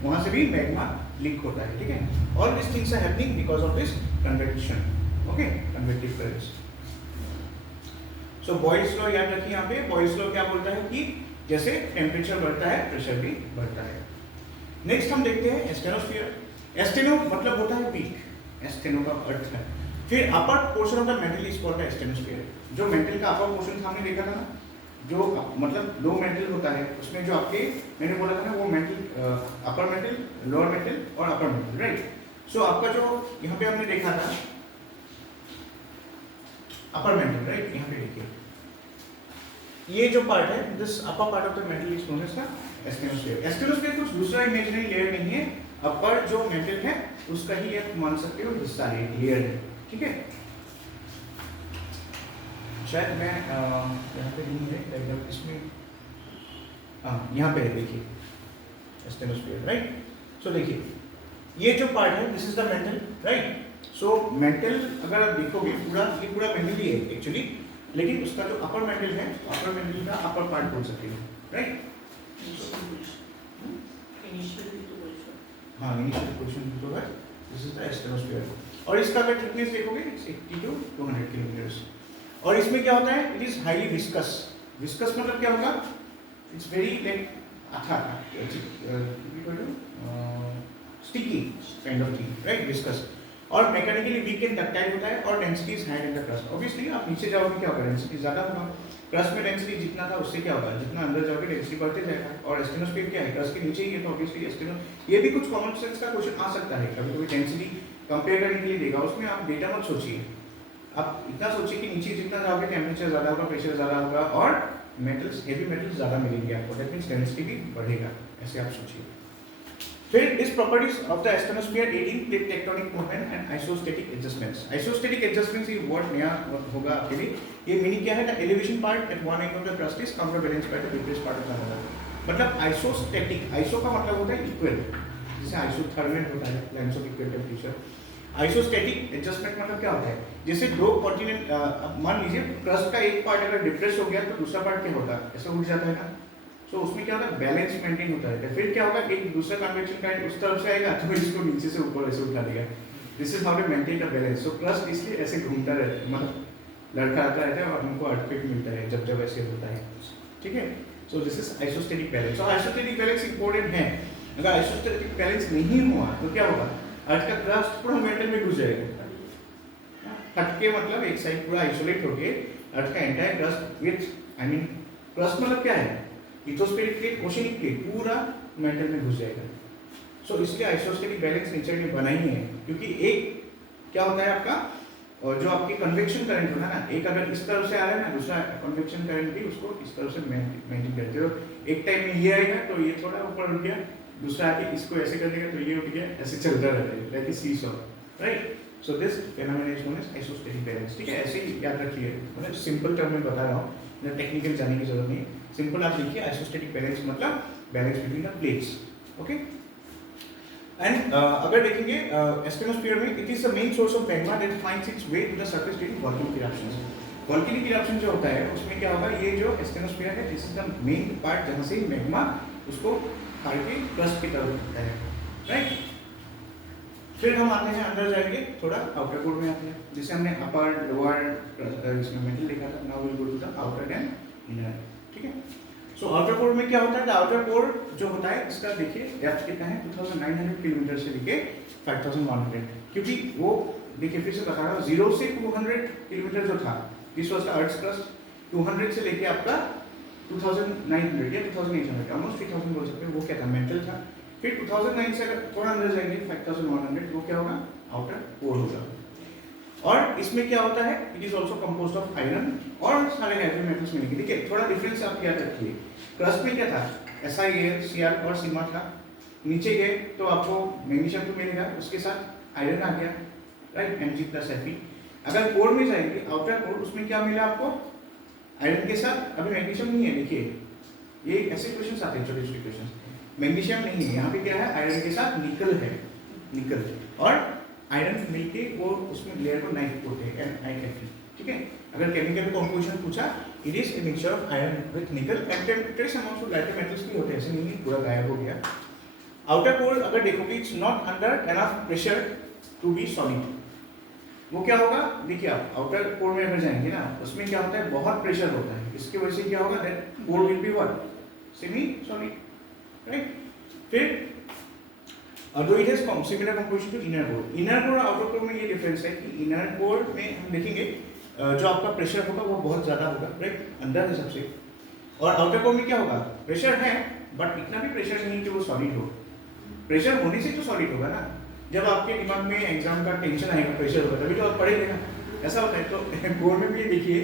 वहाँ से भी मैग्मा लीक होता है, ठीक है। All this things are happening because of this convection, okay, convective currents. So Boyle's law याद रखिए, यहाँ पे बॉयल्स लॉ क्या बोलता है कि जैसे टेम्परेचर बढ़ता है प्रेशर भी बढ़ता है। नेक्स्ट हम देखते हैं एस्टेनोस्फीयर। एस्टेनो मतलब होता है पीक, एस्टेनो का अर्थ है। फिर upper portion of the metal is called एस्टेनोस्फीयर। जो मेटल का अपर पोर्शन था हमने देखा था ना, जो मतलब लो मेटल होता है उसमें जो आपके मैंने बोला था ना, वो मेटल अपर मेटल, लोअर मेटल और अपर मेटल, राइट। सो आपका जो यहाँ पे हमने देखा था अपर मेटल, राइट, यहाँ पे देखिए ये जो पार्ट है, this upper part of the metal is known as the asthenosphere. Asthenosphere कुछ दूसरा इमेजिनरी लेयर नहीं है, अपर जो मेटल है उसका ही आप मान सकते हो हिस्सा लेयर है, ठीक है। शायद मैं यहाँ पे नहीं है डायग्राम, इसमें यहाँ पे देखिए एस्टेनोस्फीयर, राइट। सो देखिए ये जो पार्ट है this is the metal, right. So metal अगर आप देखोगे पूरा, ये पूरा मेटल ही है एक्चुअली, लेकिन उसका जो अपर मेटल है, अपर मेटल का अपर पार्ट बोल सकते हो, राइट। हाँ, इनिशियल पोजीशन तो है, दिस इज द एस्टेनोस्फीयर। और इसका अगर थिकनेस देखोगे 80 to 200 किलोमीटर। और इसमें क्या होता है, it is highly viscous. Viscous मतलब क्या होगा, इट्स वेरी लाइक अच्छा sticky kind of thing, right, viscous. और मैकेनिकली वीक एंड डक्टाइल होता है और density is high in the crust. Obviously आप नीचे जाओगे क्या होगा, डेंसिटी ज़्यादा होगा। क्रस्ट में डेंसिटी जितना था उससे क्या होगा, जितना अंदर जाओगे डेंसिटी बढ़ते जाएगा। और एस्टेनोस्फीयर क्या है, क्रस्ट के नीचे ही है, तो ऑब्वियसली एस्टेनो, ये भी कुछ कॉमन सेंस का क्वेश्चन आ सकता है कभी कभी, डेंसिटी कंपेयर करने के लिए देगा, उसमें आप डेटा मत सोचिए, आप इतना सोचिए कि नीचे जितना जाओगे टेम्परेचर ज़्यादा होगा, प्रेशर ज़्यादा होगा और मेटल्स, हेवी मेटल्स ज़्यादा मिलेंगे आपको, दैट मीन्स डेंसिटी भी बढ़ेगा, ऐसे आप सोचिए। फिर इस properties of the asthenosphere aiding plate tectonic movement and isostatic adjustments. Isostatic adjustments ये वर्ड नया होगा आपके लिए। ये मीनिंग क्या है, the elevation part at one end of the crust is counterbalance by the depressed part of the another. मतलब isostatic, iso का मतलब होता है इक्वल, जैसे आइसोथर्मल होता है, lines of equal temperature. Isostatic adjustment मतलब क्या होता है, जैसे दो कॉन्टिनेंट, मान लीजिए क्रस्ट का एक पार्ट अगर डिप्रेस हो गया तो दूसरा पार्ट क्या होता है, ऐसे उठ जाता है ना, तो उसमें क्या होता है, बैलेंस मेंटेन होता है। फिर क्या होगा, एक दूसरा कन्वेक्शन करंट उस तरफ से आएगा तो इसको नीचे से ऊपर ऐसे उठा देगा। This is how to maintain the balance. So crust इसलिए ऐसे घूमता रहता है, मतलब लड़का आता रहता है और हमको अर्थक्वेक मिलता है जब जब ऐसे होता है, ठीक है। So this is isostatic balance. और आइसोस्टैटिक बैलेंस इंपॉर्टेंट है। अगर आइसोस्टैटिक बैलेंस नहीं हुआ तो क्या होगा, अर्थ का क्रस्ट पूरा मेटल में घुस जाएगा, हटके मतलब एक साइड पूरा आइसोलेट होके अर्थ का entire crust with, I mean crust मतलब क्या है, लिथोस्फेरिक प्लेट, ओशियनिक प्लेट, पूरा मेटल में घुस जाएगा। सो इसलिए आइसोस्टैटिक बैलेंस नेचर ने बनाई है, क्योंकि एक क्या होता है आपका, और जो आपकी कन्वेक्शन करंट होता है ना, एक अगर इस तरफ से आ रहा है ना, दूसरा कन्वेक्शन करंट भी उसको इस तरफ से मेंटेन करते हो। एक टाइम में ये आएगा तो ये थोड़ा ऊपर उठ गया, दूसरा आके इसको ऐसे कर देगा तो ये उठ गया, ऐसे चलता रहता है, like a seesaw, right. So this phenomenon is known as isostatic balance, ठीक है। ऐसे ही याद रखिए, मतलब सिंपल टर्म में बता रहा हूँ, ना टेक्निकल जाने की जरूरत नहीं, सिंपल आप लिखिए आइसोस्टैटिक बैलेंस मतलब balance between the plates, okay. And अगर देखेंगे एस्टेनोस्फीयर में, it is the main source of magma that finds its way to the surface during volcanic eruptions. Volcanic eruption जो होता है उसमें क्या होगा, ये जो एस्टेनोस्फीयर है, this is the main part जहाँ से मैग्मा उसको फाड़ के क्रस्ट की तरफ उठता है, राइट। फिर हम आते हैं, अंदर जाएंगे थोड़ा आउटर कोर में आते हैं, जैसे हमने अपर लोअर इसमें मेटल देखा था, now will go to the outer and inner, ठीक है। सो आउटर कोर में क्या होता है, द आउटर कोर जो होता है इसका देखिए डेप्थ कितना है, 2900 किलोमीटर से लेके 5100, क्योंकि वो देखिए फिर से बता रहा हूँ, 0 से 200 किलोमीटर जो था, this was the earth's crust, 200 से लेके आपका 2900 या 2800, ऑलमोस्ट 3000 बोल सकते हैं, वो क्या था, मेटल था। फिर 2009 से अगर थोड़ा अंदर जाएंगे 5100, वो क्या होगा, आउटर कोर होगा। और इसमें क्या होता है, it is also composed of iron और सारे हेवी मेटल्स मिलेंगे। देखिए थोड़ा डिफरेंस आप याद रखिए, क्रस्ट में क्या था, SiAl, Cr और सीमा था, नीचे गए तो आपको मैग्नीशियम तो मिलेगा, उसके साथ आयरन आ गया, राइट, Mg+Fe। अगर कोर में जाएंगे, आउटर कोर, उसमें क्या मिला आपको, आयरन के साथ अभी मैग्नीशियम नहीं है। देखिए ये ऐसे क्वेश्चंस आते हैं, छोटे छोटे क्वेश्चन, मैग्नीशियम नहीं है यहाँ पे, क्या है, आयरन के साथ निकल है, निकल, और आयरन मिलके वो उसमें लेयर को नाइट बोलते हैं, NiFe, ठीक है। अगर केमिकल कंपोजिशन पूछा, it is a mixture of iron with निकल and trace amounts of lighter metals भी होते हैं, ऐसे नहीं पूरा गायब हो गया। आउटर कोर अगर देखोगे, it's not under enough pressure to be solid. वो क्या होगा, देखिए आप आउटर कोर में अगर जाएंगे ना, उसमें क्या होता है, बहुत प्रेशर होता है, इसकी वजह से क्या होगा, that core will be what, semi solid, right. फिर although it has similar composition to inner core, inner core और outer core में ये डिफरेंस है कि inner core में हम देखेंगे जो आपका प्रेशर होगा वो बहुत ज़्यादा होगा, राइट, अंदर है सबसे। और आउटर कोर में क्या होगा, प्रेशर है बट इतना भी प्रेशर नहीं कि वो सॉलिड हो। प्रेशर होने से तो सॉलिड होगा ना, जब आपके दिमाग में एग्जाम का टेंशन आएगा, प्रेशर होगा, तभी तो आप पढ़ेंगे ना, ऐसा होता है। तो कोर में भी देखिए,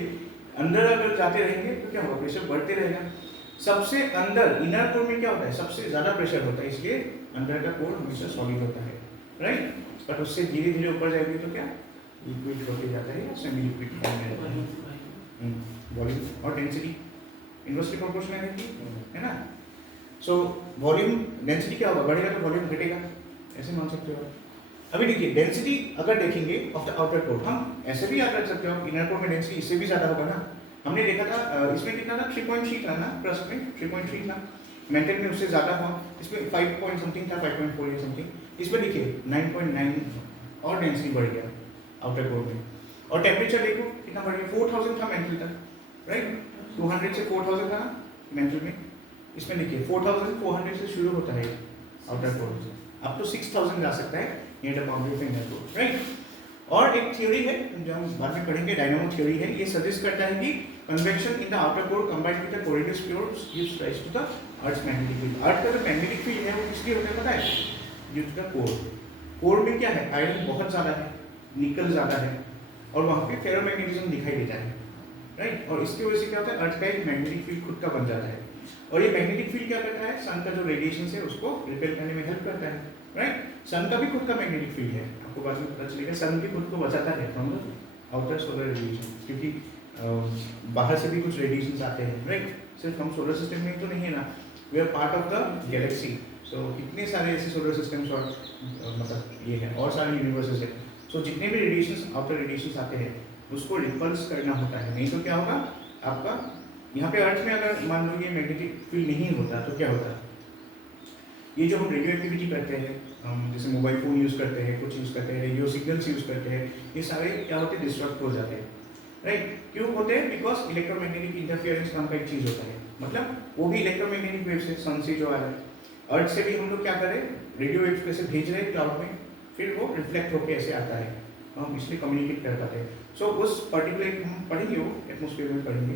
अंदर अगर जाते रहेंगे तो क्या होगा, प्रेशर बढ़ते रहेगा। सबसे अंदर इनर कोर में क्या होता है, सबसे ज़्यादा प्रेशर होता है, इसलिए अंदर का कोर हमेशा सॉलिड होता है, राइट। बट उससे धीरे धीरे ऊपर जाएंगे तो क्या, लिक्विड होते जाता है या सेमी लिक्विड फॉर्म में रहता है। वॉल्यूम और डेंसिटी इनवर्सली प्रोपोर्शनल है ना। सो वॉल्यूम डेंसिटी क्या होगा, बढ़ेगा तो वॉल्यूम घटेगा, ऐसे मान सकते हो। अभी देखिए डेंसिटी अगर देखेंगे ऑफ द आउटर कोर, हम ऐसे भी याद रख सकते हो, इनर कोर में डेंसिटी इससे भी ज़्यादा होगा ना। हमने देखा था इसमें कितना था, 3.3 था ना, क्रस्ट में 3.3 था, मेटल में उससे ज़्यादा हुआ, इसमें 5 पॉइंट समथिंग था, 5.4 या समथिंग। इसमें देखिए 9.9 और डेंसिटी बढ़ गया आउटर कोर में। और टेम्परेचर देखो कितना बढ़ गया, 4000 था मेंटल तक, राइट, 200 से 4000 था मेंटल में। इसमें देखिए 4400 से शुरू होता है आउटर कोर, अब तो 6000 जा सकता है near the boundary of inner core, right. और एक थ्योरी है जो हम बाद में पढ़ेंगे, डायनामो थ्योरी है, ये सजेस्ट करता है कि convection in the outer core combined with the Coriolis fluids gives rise to the earth's magnetic field. Earth का जो मैग्नेटिक फील्ड है वो किसके होता है पता है, due to the core. Core में क्या है, आयरन बहुत ज़्यादा है, निकल ज़्यादा है, और वहाँ पे फेरोमैग्नेटिज्म दिखाई देता है, राइट। और इसकी वजह से क्या होता है, अर्थ का एक मैग्नेटिक फील्ड खुद का बन जाता है। और ये मैग्नेटिक फील्ड क्या करता है, सन का जो रेडिएशन है उसको रिपेल करने में हेल्प करता है, राइट। सन का भी खुद का मैग्नेटिक फील्ड है, आपको बाद में पता चलेगा। सन भी खुद को बचाता है from the outer solar radiation, क्योंकि बाहर से भी कुछ रेडिएशन आते हैं, राइट। सिर्फ हम सोलर सिस्टम में ही तो नहीं है ना, we are part of the galaxy. So कितने सारे ऐसे सोलर सिस्टम्स और मतलब ये है और सारे यूनिवर्सेस है। सो जितने भी रेडिएशन आउटर रेडिएशन आते हैं उसको रिपल्स करना होता है, नहीं तो क्या होगा आपका यहाँ पे अर्थ में अगर मान लो ये मैग्नेटिक फील्ड नहीं होता तो क्या होता, ये जो हम रेडियो एक्टिविटी करते हैं, हम जैसे मोबाइल फ़ोन यूज़ करते हैं, कुछ यूज़ करते हैं, रेडियो सिग्नल्स यूज़ करते हैं, ये सारे क्या होते हैं, डिस्ट्रक्ट हो जाते हैं, राइट। क्यों होते हैं, बिकॉज इलेक्ट्रोमैग्नेटिक इंटरफियरेंस नाम का एक चीज़ होता है, मतलब वो भी इलेक्ट्रोमैग्नेटिक वेव से, सन से जो आ रहा है, अर्थ से भी हम लोग क्या करें, रेडियो वेव्स कैसे भेज रहे हैं क्लाउड में, फिर वो रिफ्लेक्ट होकर ऐसे आता है, हम इसलिए कम्युनिकेट कर पाते हैं। सो उस पर्टिकुलर हम पढ़ेंगे, वो एटमोस्फेयर में पढ़ेंगे,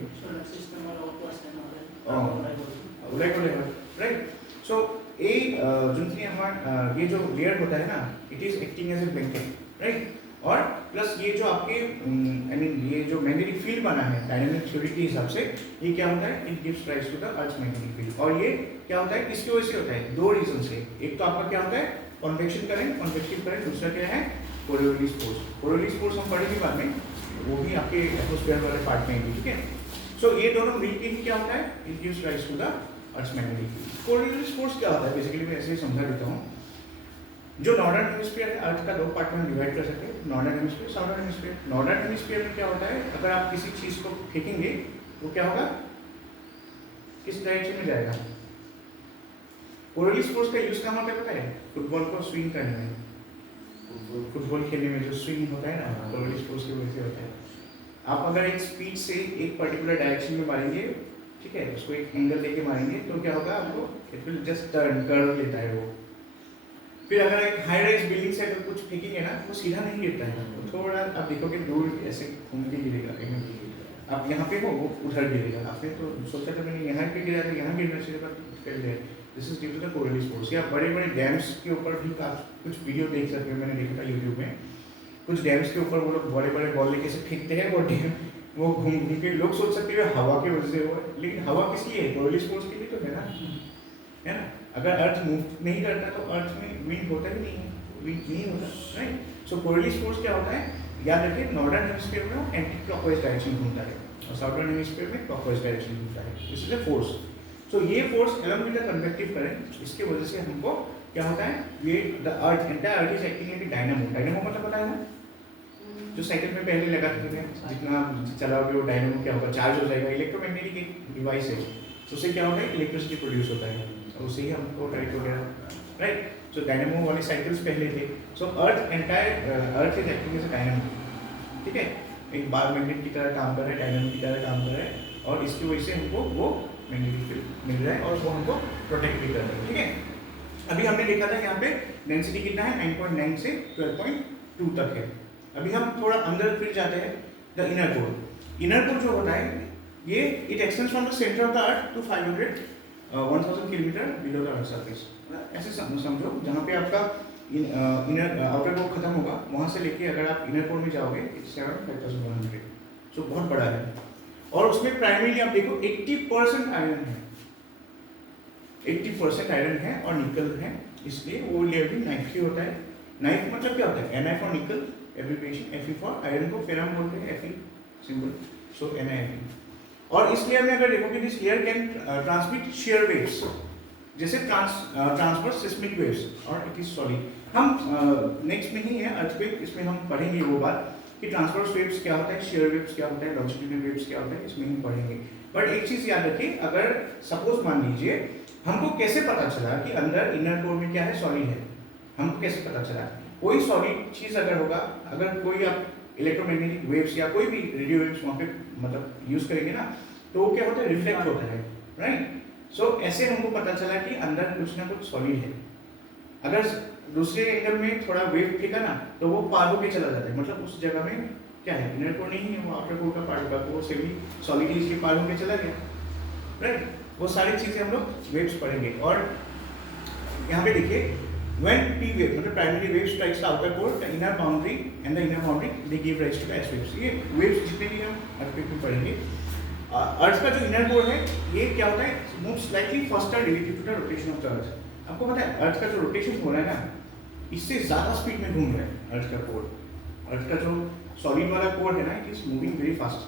राइट। सो ये जोनखिनि हमारा ये जो लेयर होता है ना, it is acting as a blanket, right. और प्लस ये जो आपके आई मीन ये जो मैग्नेटिक फील्ड बना है डायनामिक थ्योरी के हिसाब से, ये क्या होता है, it gives rise to the earth magnetic field. और ये क्या होता है, किसकी वजह से होता है, दो रीजन से। एक तो आपका क्या होता है, कन्वेक्शन करंट, कन्वेक्टिव करंट, दूसरा क्या है, कोरियोलिस फोर्स। कोरियोलिस फोर्स हम पढ़ेंगे बाद में, वो भी आपके एटमॉस्फेयर वाले पार्ट में है, ठीक है। सो ये दोनों मिलके ही क्या होता है, it gives rise to the earth magnetic field. Coriolis force क्या होता है, बेसिकली मैं ऐसे ही समझा देता हूँ। जो नॉर्दर्न हेमिस्फीयर है, अर्थ का दो पार्ट में डिवाइड कर सकते हैं, northern hemisphere, southern hemisphere. Northern hemisphere में क्या होता है, अगर आप किसी चीज को फेंकेंगे तो क्या होगा, किस डायरेक्शन में जाएगा। कोरियोलिस फोर्स का यूज कहाँ होता है पता है, फुटबॉल को स्विंग करने में, फुटबॉल खेलने में जो स्विंग होता है ना, कोरियोलिस फोर्स की वजह से होता है। आप अगर एक स्पीड से एक पर्टिकुलर डायरेक्शन में मारेंगे, ठीक है, उसको एक एंगल लेके मारेंगे तो क्या होगा, आपको it will just turn, curve लेता है वो। फिर अगर एक हाई राइज बिल्डिंग से अगर कुछ फेंकेंगे ना, वो सीधा नहीं गिरता है, थोड़ा आप देखोगे दूर ऐसे घूम के गिरेगा, कहीं आप यहाँ पे हो वो उधर गिरेगा। आपने तो सोचा था मैंने यहाँ पे गिरा था, यहाँ गिरना चाहिए था, कर लिया। This is due to the Coriolis force. या बड़े बड़े डैम्स के ऊपर भी आप कुछ वीडियो देख सकते हो, मैंने देखा था यूट्यूब में, कुछ डैम्स के ऊपर वो लोग बड़े बड़े बॉल लेके से फेंकते हैं, वो डैम वो घूम घूम के, लोग सोच सकते हैं हवा की वजह से हुआ, लेकिन हवा किस लिए है, कोरियोलिस फोर्स के लिए तो है ना, है ना। अगर अर्थ मूव नहीं करता तो अर्थ में विंड होता ही नहीं है, विंड नहीं होता, राइट। सो कोरियोलिस फोर्स क्या होता है, याद रखिए, नॉर्दर्न हेमिस्फीयर में एंटी क्लॉकवाइज डायरेक्शन घूमता है और साउदर्न हेमिस्फीयर में क्लॉकवाइज डायरेक्शन घूमता है। This is a force. So ये force along with the convective current, इसके वजह से हमको क्या होता है, ये the earth, entire earth is acting like a dynamo. Dynamo मतलब पता है ना, जो साइकिल में पहले लगाते थे, जितना चलाओगे वो डायनामो क्या होगा, चार्ज हो जाएगा। इलेक्ट्रोमैग्नेटिक एक डिवाइस है, तो उससे क्या होता है, इलेक्ट्रिसिटी प्रोड्यूस होता है, और उससे ही हमको लाइट वगैरह, राइट। सो डायनामो वाले साइकिल्स पहले थे। So earth, entire earth is acting as a dynamo, ठीक है, एक बार मैग्नेट की तरह काम कर रहा है, डायनामो की तरह काम कर रहा है, और इसकी वजह से हमको वो मैग्नेटिक फील्ड मिल रहा है और वो हमको प्रोटेक्ट भी कर रहा है, ठीक है। अभी हमने देखा था यहाँ पे डेंसिटी कितना है, 9.9 से 12.2 तक है। अभी हम थोड़ा अंदर फिर जाते हैं, the inner core. Inner core जो होता है, ये it extends from the centre of the earth to 1000 kilometre below the earth surface. ऐसे समझो, जहाँ पे आपका इनर आउटर कोर खत्म होगा, वहाँ से लेके अगर आप इनर कोर में जाओगे, इट्स अराउंड 5100। सो बहुत बड़ा है, और उसमें प्राइमरीली आप देखो 80% आयरन है, 80% आयरन है और निकल है, इसलिए वो लेयर भी नाइफ की होता है। नाइफ मतलब क्या होता है, Na फॉर निकल, एब्रिविएशन, Fe फॉर आयरन को फिर हम बोलते हैं Fe सिंबल, सो NaFe। और इस लेयर में अगर देखोगे, this layer can transmit share waves, जैसे ट्रांसवर्स सिस्मिक वेव्स, और इट इज सॉलिड। हम नेक्स्ट में ही है अर्थक्वेक, इसमें हम पढ़ेंगे वो बात कि ट्रांसवर्स वेव्स क्या होता है, शेयर वेव्स क्या होता है, लॉन्जिट्यूडिनल वेव्स क्या होता है, इसमें हम पढ़ेंगे। बट एक चीज याद रखिए, अगर सपोज मान लीजिए हमको कैसे पता चला कि अंदर इनर कोर में क्या है, सॉलिड है, हमको कैसे पता चला, कोई सॉलिड चीज अगर होगा, अगर कोई आप इलेक्ट्रोमैग्नेटिक वेव्स या कोई भी रेडियो वेव्स वहाँ पे मतलब यूज करेंगे ना, तो वो क्या होता है, रिफ्लेक्ट होता है, राइट। सो ऐसे हमको पता चला कि अंदर कुछ ना कुछ सॉलिड है। अगर दूसरे एंगल में थोड़ा वेव फेंका ना तो वो पार होके चला जाता है, मतलब उस जगह में क्या है, इनर कोर नहीं है, वो आउटर कोर का पार्ट होगा, तो वो सेमी सॉलिड इसके पार होके चला गया, राइट। वो सारी चीजें हम लोग वेव्स पढ़ेंगे। और यहाँ पे देखिए, when P wave मतलब primary wave strikes the outer core, the inner boundary and the inner boundary they give rise to the S waves। ये waves जितने भी हम अर्थक्वेक में पढ़ेंगे, अर्थ का जो इनर कोर है ये क्या होता है, move slightly faster relative to the rotation of the earth. आपको पता है अर्थ का जो रोटेशन हो रहा है ना, इससे ज्यादा स्पीड में घूम रहा है अर्थ का कोर। अर्थ का जो सॉलिड वाला कोर है ना, it is moving very fast,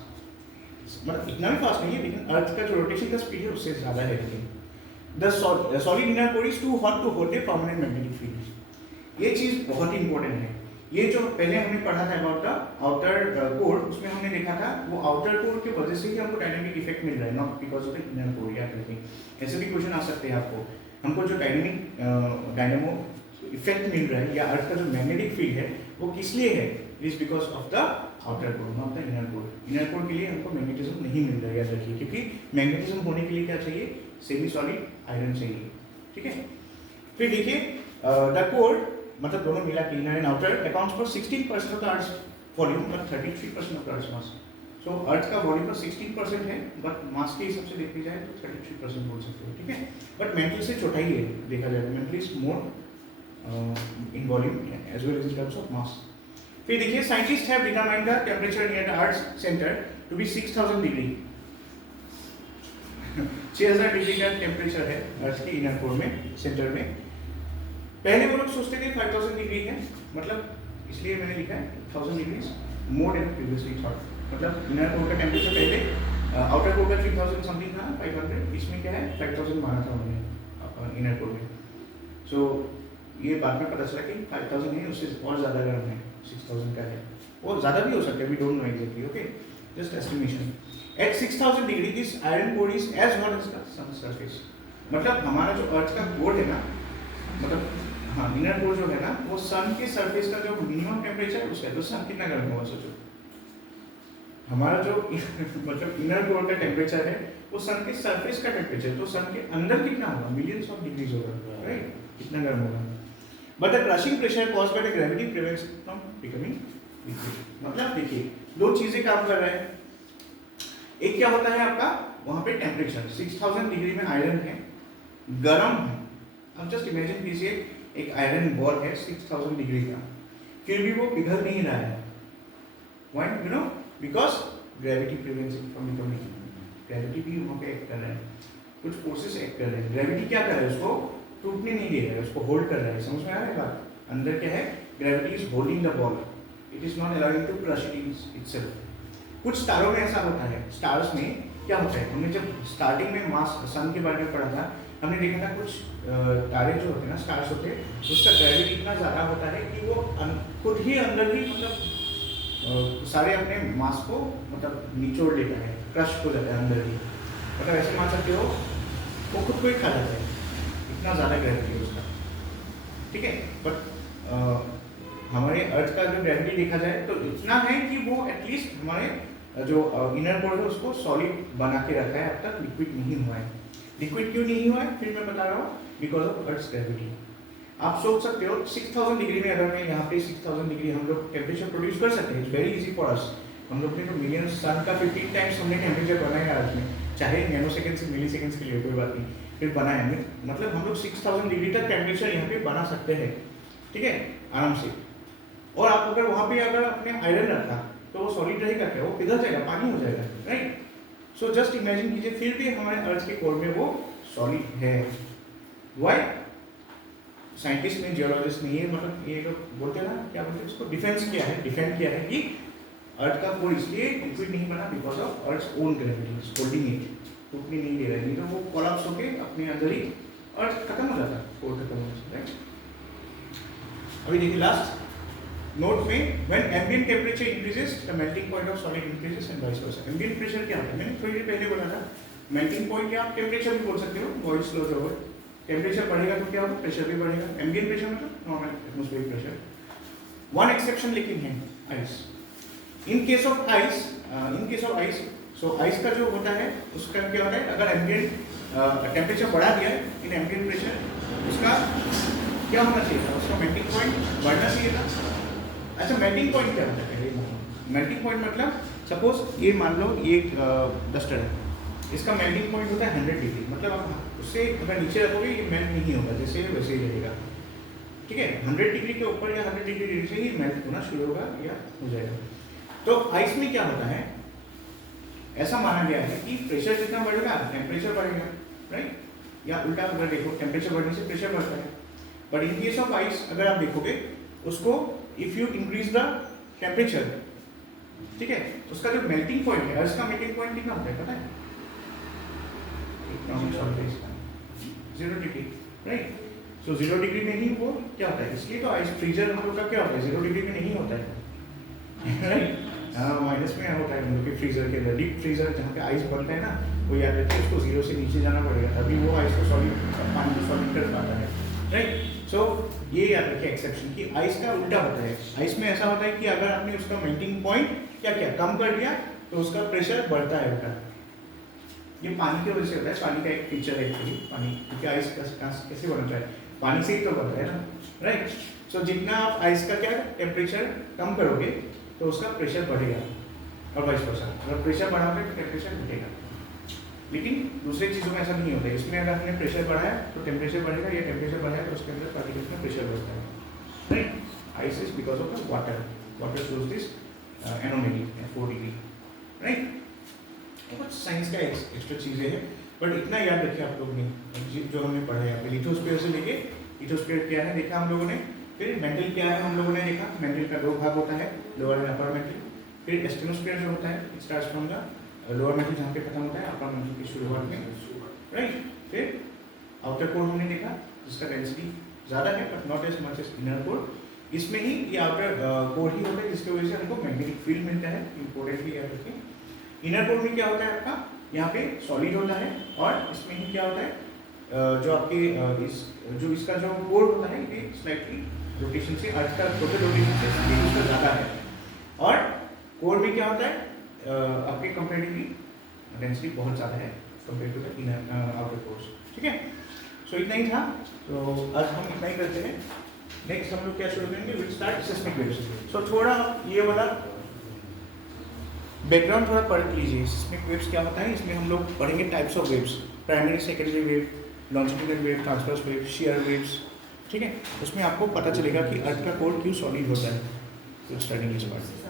मतलब इतना भी फास्ट नहीं है, लेकिन अर्थ का जो रोटेशन का स्पीड है उससे ज्यादा है। लेकिन The solid inner core is too hot to hold a permanent magnetic field। ये चीज बहुत ही इंपॉर्टेंट है। ये जो पहले हमने पढ़ा था अबाउट द आउटर कोर, उसमें हमने देखा था वो आउटर कोर की वजह से ही हमको डायनामिक इफेक्ट मिल रहा है, not because of the inner core. या कहीं ऐसे भी क्वेश्चन आ सकते हैं आपको, हमको जो डायनामो इफेक्ट मिल रहा है या अर्थ का जो मैग्नेटिक फील्ड है वो किस लिए है, it is because of the outer core, not the inner core. Inner core के लिए हमको मैग्नेटिज्म नहीं मिल रहा है, याद रखिए, क्योंकि मैग्नेटिज्म होने के लिए क्या चाहिए, सेमी सॉलिड आयरन चाहिए, ठीक है। फिर देखिए द कोर मतलब दोनों मिला के inner and outer accounts for 16% of the earth volume but 33% of the earth mass. So earth का वॉल्यूम का 16% है, बट मास के हिसाब से देखी जाए तो 33% बोल सकते हो, ठीक है। बट मेंटल से छोटा ही है देखा जाए, mantle is more in volume as well as in terms of mass. फिर देखिए scientist have determined the temperature near the earth centre to be 6000 degree. 6000 degree का टेम्परेचर है अर्थ के इनर कोर में, सेंटर में। पहले वो लोग सोचते थे 5000 डिग्री है, मतलब इसलिए मैंने लिखा है 1000 degree more than previously thought. मतलब इनर कोर का टेम्परेचर पहले आउटर कोर का 3000 समथिंग था, 500, इसमें क्या है 5000 माना था उन्होंने इनर कोर में। सो ये बाद में पता चला कि 5000 नहीं, उससे और ज़्यादा गर्म है, 6000 का है, और ज़्यादा भी हो सकता है, we don't know exactly, okay, just estimation. At 6000 degree, this iron core is as hot as the sun's surface। मतलब हमारा जो अर्थ का कोर है ना, मतलब हाँ इनर कोर जो है ना, वो सन के सरफेस का जो मिनिमम टेम्परेचर है उसका, तो सन कितना गर्म होगा सोचो। हमारा जो मतलब इनर कोर का टेम्परेचर है वो सन के सरफेस का टेम्परेचर, तो सन के अंदर कितना होगा, मिलियंस ऑफ डिग्रीज होगा, राइट, कितना गर्म होगा। But the crushing pressure caused by the gravity prevents from becoming liquid. मतलब देखिए दो चीजें काम कर रहे हैं, एक क्या होता है आपका वहां पे टेम्परेचर 6000 डिग्री में आयरन है, गर्म है। अब जस्ट इमेजिन कीजिए एक आयरन बॉल है 6000 डिग्री का, फिर भी वो पिघल नहीं रहा है। Why, you know, because gravity prevents it from becoming. Gravity भी वहां पे एक्ट कर रहा है, कुछ फोर्सेस एक्ट कर रहे हैं। ग्रेविटी क्या कर रहा है, उसको टूटने नहीं दे रहा है, उसको होल्ड कर रहा है। समझ में आ रहा है बात? अंदर क्या है, gravity is holding the ball, it is not allowing to crush it itself. कुछ तारों में ऐसा होता है, स्टार्स में क्या होता है, हमने जब स्टार्टिंग में मास सन के बारे में पढ़ा था, हमने देखा था कुछ तारे जो होते हैं ना, स्टार्स होते हैं, उसका ग्रेविटी इतना ज़्यादा होता है कि वो खुद ही अंदर ही मतलब सारे अपने मास को मतलब निचोड़ लेता है, क्रश हो जाता है अंदर ही। मतलब ऐसे मान सकते हो वो खुद को ही खा जाता है, इतना ज़्यादा ग्रेविटी है उसका, ठीक है। बट हमारे अर्थ का जो ग्रेविटी देखा जाए तो इतना है कि वो एटलीस्ट हमारे जो इनर कोर है उसको सॉलिड बना के रखा है, अब तक लिक्विड नहीं हुआ है। लिक्विड क्यों नहीं हुआ है, फिर मैं बता रहा हूँ, बिकॉज ऑफ अर्थ्स ग्रेविटी। आप सोच सकते हो 6000 डिग्री में अगर मैं यहाँ पे 6000 डिग्री हम लोग टेम्परेचर प्रोड्यूस कर सकते हैं, it's very easy for us. हम लोग ने तो मिलियन सन का 15 टाइम्स हमने टेम्परेचर बनाया अर्थ में, चाहे नैनो सेकेंड से मिली सेकेंड्स के लिए, कोई बात नहीं, फिर बनाया हमने। मतलब हम लोग 6000 डिग्री तक टेम्परेचर यहाँ पे बना सकते हैं, ठीक है, आराम से। और आप अगर वहाँ पे अगर अपने आयरन रखा तो वो सॉलिड रहेगा क्या, वो पिघल जाएगा, पानी हो जाएगा, राइट। सो जस्ट इमेजिन कीजिए, फिर भी हमारे अर्थ के कोर में वो सॉलिड है। व्हाई? साइंटिस्ट ने, जियोलॉजिस्ट ने, ये मतलब ये लोग बोलते हैं ना, क्या बोलते हैं इसको, डिफेंस किया है, डिफेंड किया है कि अर्थ का कोर इसलिए लिक्विड नहीं बना because of earth's own gravity holding it, टूटने नहीं दे रहा है, नहीं तो वो कोलैप्स होके अपने अंदर ही अर्थ खत्म हो जाता, कोर खत्म हो जाता, राइट। अभी देखिए लास्ट नोट में, when ambient temperature increases the melting point of solid increases and vice versa। ambient pressure क्या होता है, मैंने थोड़ी देर पहले बोला था, melting point या आप टेम्परेचर भी बोल सकते हो, बॉयल्स लॉ जो है, टेम्परेचर बढ़ेगा तो क्या होगा, प्रेशर भी बढ़ेगा। ambient pressure मतलब normal atmospheric pressure, one exception लेकिन है, ice. In case of ice, so ice का जो होता है उसका क्या होता है, अगर एम्बिएंट टेम्परेचर बढ़ा दिया है इन एम्बिएंट प्रेशर, उसका क्या होना चाहिए था, उसका मेल्टिंग पॉइंट बढ़ना चाहिए था। अच्छा, मेल्टिंग पॉइंट क्या होता है? मेल्टिंग पॉइंट मतलब सपोज ये मान लो ये डस्टर है, इसका मेल्टिंग पॉइंट होता है 100 डिग्री, मतलब आप उससे अगर नीचे रखोगे ये मेल्ट नहीं होगा, जैसे है वैसे ही रहेगा, ठीक है। 100 डिग्री के ऊपर या 100 डिग्री से ही मेल्ट होना शुरू होगा या हो जाएगा। तो आइस में क्या होता है, ऐसा माना गया है कि प्रेशर जितना बढ़ेगा टेम्परेचर बढ़ेगा, राइट, या उल्टा अगर देखो टेम्परेचर बढ़ने से प्रेशर बढ़ता है। But in case of ice अगर आप देखोगे उसको, if you increase the temperature, ठीक है, उसका जो मेल्टिंग पॉइंट है, इसका मेल्टिंग पॉइंट कितना होता है पता है? 0 डिग्री, राइट। सो 0 डिग्री में ही वो क्या होता है, इसलिए तो आइस फ्रीजर हम लोग का क्या होता है, 0 डिग्री में नहीं होता है, राइट। माइनस में होता है हम लोग के फ्रीजर के अंदर, डीप फ्रीजर जहाँ पे आइस बनता है ना, वो याद रखिए उसको 0 से नीचे जाना पड़ेगा, तभी वो आइस को सॉलिड पानी को सॉलिड कर पाता है, राइट। सो ये याद रखिए एक्सेप्शन कि आइस का उल्टा होता है। आइस में ऐसा होता है कि अगर आपने उसका मेल्टिंग पॉइंट क्या किया, कम कर दिया, तो उसका प्रेशर बढ़ता है उल्टा। ये पानी की वजह से होता है, पानी का एक फीचर है एक्चुअली पानी, क्योंकि आइस कैसे बनता है, पानी से ही तो बनता है ना, राइट। सो जितना आप आइस का क्या टेम्परेचर कम करोगे तो उसका प्रेशर बढ़ेगा, और वाइस वर्सा, अगर प्रेशर बढ़ाओगे तो टेम्परेचर घटेगा। लेकिन दूसरी चीज़ों में ऐसा नहीं होता है, इसमें अगर आपने प्रेशर बढ़ाया तो टेम्परेचर बढ़ेगा, या टेम्परेचर बढ़ाया तो उसके अंदर पार्टिकल्स में प्रेशर बढ़ता है, right. Ice is because of the water shows this anomaly 4 degree, right. तो कुछ साइंस का एक्स्ट्रा चीज़ें हैं, बट इतना याद रखिए आप लोग ने जो हमने पढ़ा है यहाँ पे, लिथोस्फीयर से लेके, लिथोस्फीयर क्या है देखा हम लोगों ने, फिर मेंटल क्या है हम लोगों ने देखा, मेंटल का 2 भाग होता है, लोअर एंड अपर मेंटल। फिर एस्टेनोस्फीयर जो होता है it starts from the lower mental जहाँ पे खत्म होता है अपर मेंटल की शुरुआत में, राइट। फिर आउटर कोर हमने देखा जिसका डेंसिटी ज़्यादा है but not as much as inner core. इसमें ही ये आउटर कोर ही होता है जिसकी वजह से हमको मैग्नेटिक फील्ड मिलता है, इंपॉर्टेंटली याद रखिए। इनर कोर में क्या होता है आपका, यहाँ पे सॉलिड होता है, और इसमें ही क्या होता है जो आपके इसका जो कोर होता है ये स्लाइटली रोटेशन से, अर्थ का टोटल रोटेशन से उसका ज़्यादा है, और कोर में क्या होता है आपके कंपेरेटिवली डेंसिटी बहुत ज़्यादा है compare to the inner outer cores, ठीक है। सो इतना ही था, तो आज हम इतना ही करते हैं। नेक्स्ट हम लोग क्या शुरू करेंगे, विल स्टार्ट सिस्मिक वेव्स। सो थोड़ा ये वाला बैकग्राउंड थोड़ा पढ़ लीजिए, सिस्मिक वेव्स क्या होता है, इसमें हम लोग पढ़ेंगे types of waves, primary secondary wave, longitudinal wave, transverse wave, shear waves, ठीक है। उसमें आपको पता चलेगा कि अर्थ का कोर क्यों सॉलिड होता है, तो स्टार्टिंग इस पार्ट।